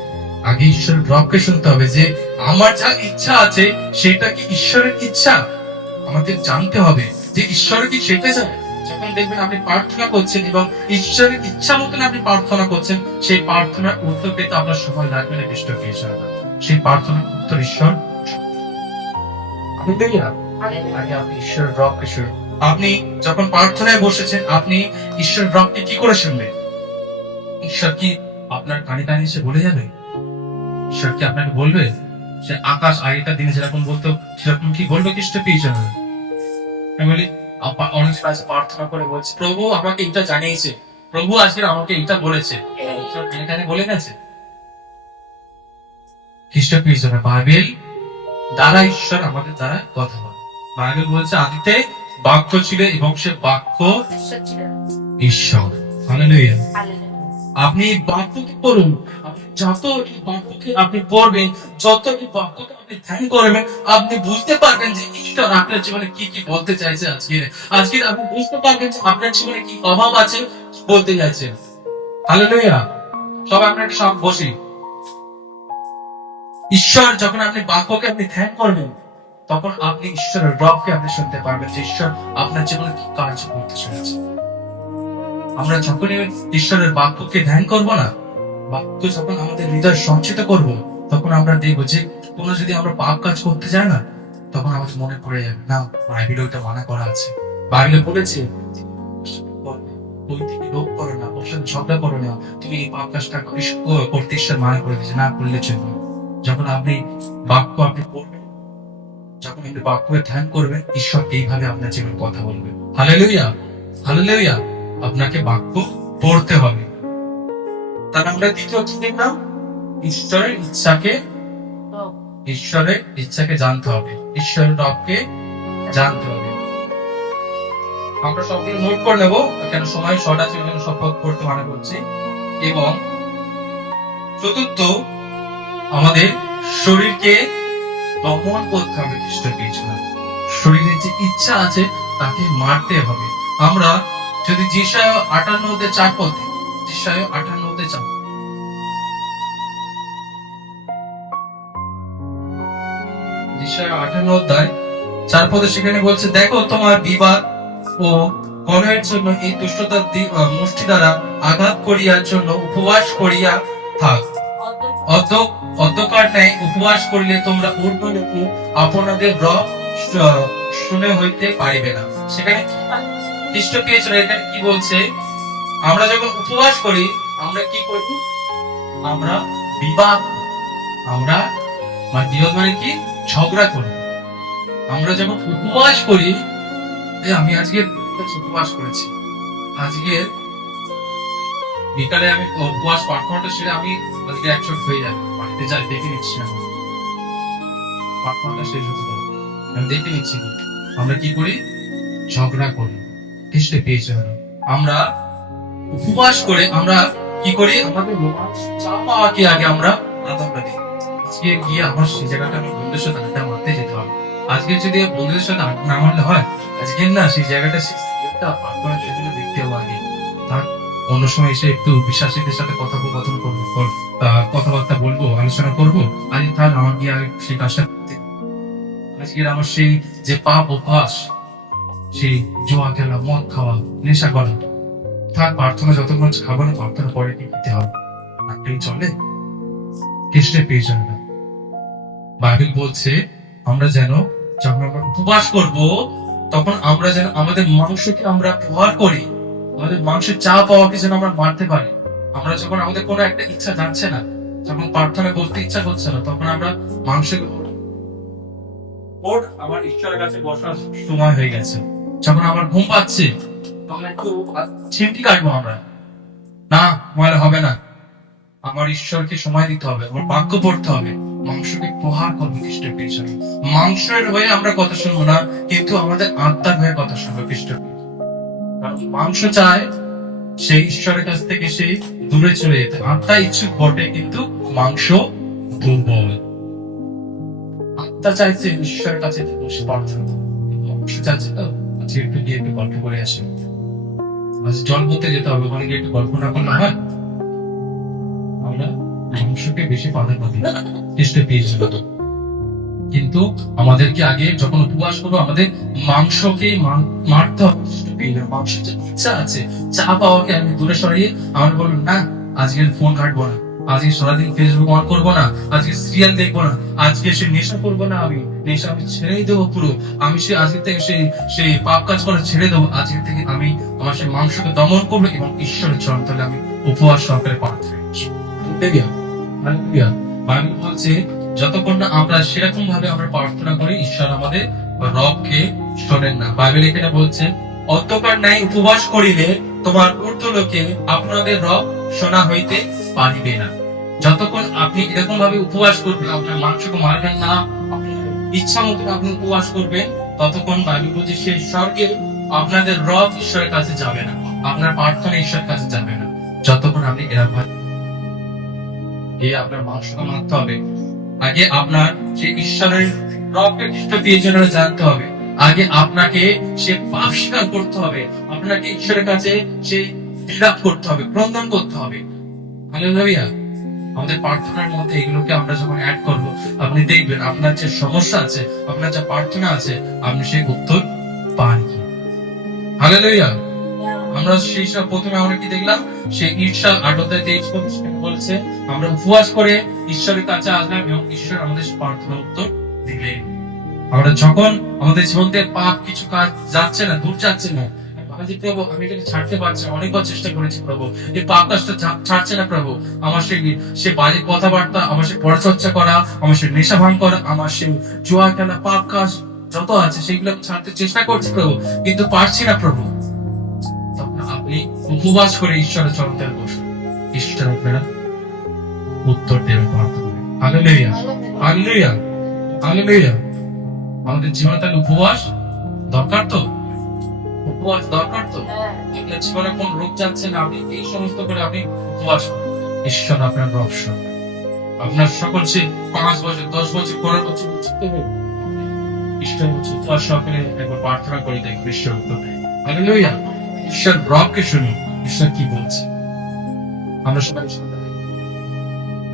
আগে ঈশ্বরের রবকে শুনতে হবে যে আমার যা ইচ্ছা আছে সেটা কি ঈশ্বরের ইচ্ছা, আমাদের জানতে হবে যে ঈশ্বর কি সেটা চায়। যখন দেখবেন আপনি প্রার্থনা করছেন এবং ঈশ্বরের ইচ্ছা মতন আপনি প্রার্থনা করছেন, সেই প্রার্থনার উত্তর পেতে আপনার সময় লাগবে না, বেষ্ট পেয়েছে সেই প্রার্থনার উত্তর ঈশ্বর। আগে আপনি ঈশ্বরের রবকে শুনুন। আপনি যখন প্রার্থনায় বসেছেন, আপনি ঈশ্বরের রবকে কি করে শুনবেন? ঈশ্বর কি আপনার কানে কানে এসে বলে যাবে? ঈশ্বর কি আপনাকে বলবে? সে আকাশ আগেকার দিনে যেরকম বলতো সেরকম কি বলবে খ্রিস্ট পেয়েছে? আমি বলি অনেক সময় প্রার্থনা করে বলছে, প্রভু আমাকে এটা জানিয়েছে, প্রভু আজকে আমাকে এটা বলেছে, ঈশ্বর কানে কানে বলে গেছে? খ্রিস্ট পেয়েছে না, বাইবেল দ্বারা ঈশ্বর আমাদের দ্বারা কথা বলে। বাইবেল বলছে আদিতে বাক্য ছিল এবং সে বাক্য ঈশ্বর। হালেলুয়া। আপনি বাক্যকে পড়ুন, আপনি যত এই বাক্যকে আপনি পড়বেন, যত এই বাক্যকে আপনি ধ্যান করবেন, আপনি বুঝতে পারবেন যে ঈশ্বর আপনার জীবনে কি কি বলতে চাইছে। আজকে আপনি বুঝতে পারবেন যে আপনার জীবনে কি অভাব আছে, কি বলতে চাইছে। হালেলুয়া। সবাই আমরা একটা সব বসি। ঈশ্বর যখন আপনি বাক্যকে আপনি ধ্যান করবেন, তখন আপনি ঈশ্বরের রবকে আপনি শুনতে পারবেন যে ঈশ্বর আপনার জীবনে কি কাজ করতে চাইছে। আমরা যখনই ঈশ্বরের বাক্যকে ধ্যান করব না, বাক্য যখন আমাদের হৃদয় সঞ্চিত করব, তখন আমরা দেখবো যে কোনো যদি আমরা পাপ কাজ করতে যাই না, তখন আমাদের মনে পড়ে যাবে না, বাইবেলে ওটা মানা করা আছে। বাইবেলে বলেছে ওই থেকে লোভ করো না, ওর সাথে ঝগড়া করো না, তুমি এই পাপ কাজটা করতে ঈশ্বর মানা করে দিয়েছে, না করলে চলবে। যখন আপনি বাক্য আপনি পড়বেন, যখন আপনি বাক্যে ধ্যান করবেন, ঈশ্বর এইভাবে আপনার জীবনে কথা বলবে। Hallelujah, hallelujah. আপনাকে বাক্য পড়তে হবে। তার আমরা দ্বিতীয় কি দেখলাম? ঈশ্বরের ইচ্ছাকে জানতে হবে, ঈশ্বরের রবকে জানতে হবে। আমরা সবগুলো নোট করে নেবো, কেন সময় শর্ট আছে, ওই জন্য সব পড়তে মানা করছি। এবং চতুর্থ, আমাদের শরীরকে দমন করতে হবে খ্রিস্ট পেয়েছিলাম। শরীরের যে ইচ্ছা আছে তাকে মারতে হবে। আমরা যদি যিশায়া 58:4 পদে, যিশায়া 58:4, যিশায়া 58:4 সেখানে বলছে, দেখো তোমার বিবাদ ও কলহের জন্য এই দুষ্টতার মুষ্টি দ্বারা আঘাত করিয়ার জন্য উপবাস করিয়া থাক। অধ্যকার ন্যায় উপবাস করিলে তোমরা ঊর্ধ্বলোকে আপনাদের রব শুনে হইতে পারিবে না। সেখানে খ্রিস্ট পেয়েছিল, এখানে কি বলছে? আমরা যখন উপবাস করি, আমরা কি করি? আমরা বিবাদ, আমরা বিবাদ মানে কি? ঝগড়া করি। আমরা যখন উপবাস করি, আমি আজকে উপবাস করেছি, আজকে বিকালে আমি উপবাস প্রার্থনাটা সেরে আমি আজকে 100 হয়ে যাবে, বাড়িতে যাই দেখে নিচ্ছি, প্রার্থনাটা শেষ হতে পারে, আমি দেখে নিচ্ছি। আমরা কি করি? ঝগড়া করি। খ্রিস্টে পেয়েছে আমরা উপবাস করে আমরা কি করি? আমাদের চা পাওয়াকে আগে আমরা প্রাধান্য দিই। আজকে গিয়ে আমার সেই জায়গাটা আমি বন্ধুদের সাথে আড্ডা মারতে যেতে হবে। আজকে যদি বন্ধুদের সাথে আড্ডা না মারলে হয়, আজকে না সেই জায়গাটা প্রার্থনার জন্য দেখতে হবে আগে। তার অন্য সময় এসে একটু বিশ্বাসীদের সাথে কথোপকথন করবো, কথাবার্তা বলবো, আলোচনা করবো। আজ তাহলে আমার গিয়ে সেই কাজটা করতে। আজকের আমার সেই যে পাপ অভ্যাস, সেই জোয়া খেলা, মদ খাওয়া, নেশা করা, থাক, প্রার্থনা যতক্ষণ খাবো না, প্রার্থনা পরে কি খেতে হবে, আপনি চলে খ্রিস্টের পেয়েছেন না। বাইবেল বলছে আমরা যেন যখন আমরা উপবাস করব, তখন আমরা যেন আমাদের মাংসকে আমরা প্রহার করি, আমাদের মাংসের চা পাওয়াকে যেন আমরা মারতে পারি। আমরা যখন আমাদের কোনো একটা ইচ্ছা যাচ্ছে না, যখন প্রার্থনা করতে ইচ্ছা করছে না, তখন আমরা মাংসকে আমার ঈশ্বরের কাছে বসার সময় হয়ে গেছে। যখন আমার ঘুম পাচ্ছে, তখন একটু চিমটি কাটবো আমরা, না ময়লা হবে না, আমার ঈশ্বরকে সময় দিতে হবে, আমার বাক্য পড়তে হবে, মাংসকে প্রহার করবো খ্রিস্টের পেছনে। মাংসের হয়ে আমরা কথা শুনবো না, কিন্তু আমাদের আত্মার হয়ে কথা শুনবো খ্রিস্টের পেছনে। কারণ মাংস চায় সেই ঈশ্বরের কাছ থেকে সে দূরে চলে যেতে, আত্মা ইচ্ছুক বটে কিন্তু মাংস দুর্বল। আত্মা চাইছে ঈশ্বরের কাছে বসে প্রার্থনা করতে, মাংস চাইছে তো আজকে একটু গিয়ে একটু গল্প করে আসে, আজ জল বলতে যেতে হবে, ওখানে গিয়ে একটু গল্প না করলে হয়। আমরা মাংসকে বেশি প্রাধান্য দিই খ্রিস্টে পেয়েছিল। কিন্তু আমাদেরকে আগে যখন উপবাস করবো আমাদের মাংসকে মারতে হবে। মাংসের যে ইচ্ছা আছে চা পাওয়াকে আমি দূরে সরিয়ে আমার বলবো না, আজকে ফোন ঘাটবো না, আজকে সারাদিন ফেসবুক অন করবো না, আজকে সিরিয়াল দেখবো না, আজকে সে নেশা করবো না, আমি নেশা আমি ছেড়েই দেবো পুরো, আমি সে আজকে থেকে সেই পাপ কাজ করা ছেড়ে দেবো, আজকে থেকে আমি আমার সেই মাংসকে দমন করবো এবং ঈশ্বরের চরণ তলে আমি উপবাস সহকারে প্রার্থনা বাইবেল বলছে যতক্ষণ না আমরা সেরকম ভাবে আমরা প্রার্থনা করি ঈশ্বর আমাদের রবকে শোনেন না। বাইবেল এখানে বলছে অতঃপর ন্যায় উপবাস করিলে তোমার ঊর্ধ্বলোকে আপনাদের রব শোনা হইতে পারিবে না। যতক্ষণ আপনি এরকম ভাবে উপবাস করবেন, আপনার মাংসকে মারবেন না, আপনার ইচ্ছা মতো আপনি উপবাস করবেন, ততক্ষণ বাইবেল বলছে সেই স্বর্গে আপনাদের রব ঈশ্বরের কাছে যাবে না, আপনার প্রার্থনা ঈশ্বরের কাছে যাবে না। যতক্ষণ আপনি এরকম আপনার মাংসকে মারতে হবে, আগে আপনার সেই ঈশ্বরের রবকে খ্রিস্ট পেয়েছেন জানতে হবে, আগে আপনাকে সে পাপ স্বীকার করতে হবে, আপনাকে ঈশ্বরের কাছে সেই বিলাপ করতে হবে, ক্রন্দন করতে হবে। হালেলুয়া। আমাদের প্রার্থনার মধ্যে এগুলোকে আমরা যখন অ্যাড করব, আপনি দেখবেন আপনার যে সমস্যা আছে, আপনার যে প্রার্থনা আছে, আপনি সেই উত্তর পান। হালেলুয়া। আমরা সেই সব প্রথমে আমরা কি দেখলাম, সেই ঈর্ষা 8:23 বলছে আমরা উপবাস করে ঈশ্বরের কাছে আসলাম এবং ঈশ্বর আমাদের প্রার্থনা উত্তর দিলেন। আমরা যখন আমাদের জীবন থেকে পাপ কিছু কাজ যাচ্ছে না, দূর যাচ্ছে না, প্রভু আমি এটাকে ছাড়তে পারছি না, অনেকবার চেষ্টা করেছি প্রভু, এই পাপ কাজটা ছাড়ছে না প্রভু, আমার সে বাজে কথাবার্তা, আমার সে পরচর্চা করা, আমার সে নেশা ভাঙ করা, আমার সে জুয়া খেলা, পাপ কাজ যত আছে সেগুলো আমি ছাড়তে চেষ্টা করছি প্রভু, কিন্তু পারছি না প্রভু। আপনি উপবাস করে ঈশ্বরের চরণ তলে বসুন, ঈশ্বর আপনারা উত্তর দেবেন প্রার্থনা। Hallelujah, hallelujah, hallelujah. আমাদের জীবনে তাহলে উপবাস দরকার তো, উপবাস দরকার তো। আপনার জীবনে কোন রোগ যাচ্ছে না, আপনি এই সমস্ত করে আপনি উপবাস করুন, ঈশ্বর আপনার রব শুনবেন। আপনার সকল সে 5 বছর 10 বছর 15 বছর ঈশ্বর উপবাস সহকারে একবার প্রার্থনা করে দেখুন, ঈশ্বর উত্তর দেয়। হালেলুয়া। ঈশ্বর রবকে শুনুন, ঈশ্বর কি বলছে। আমরা সবাই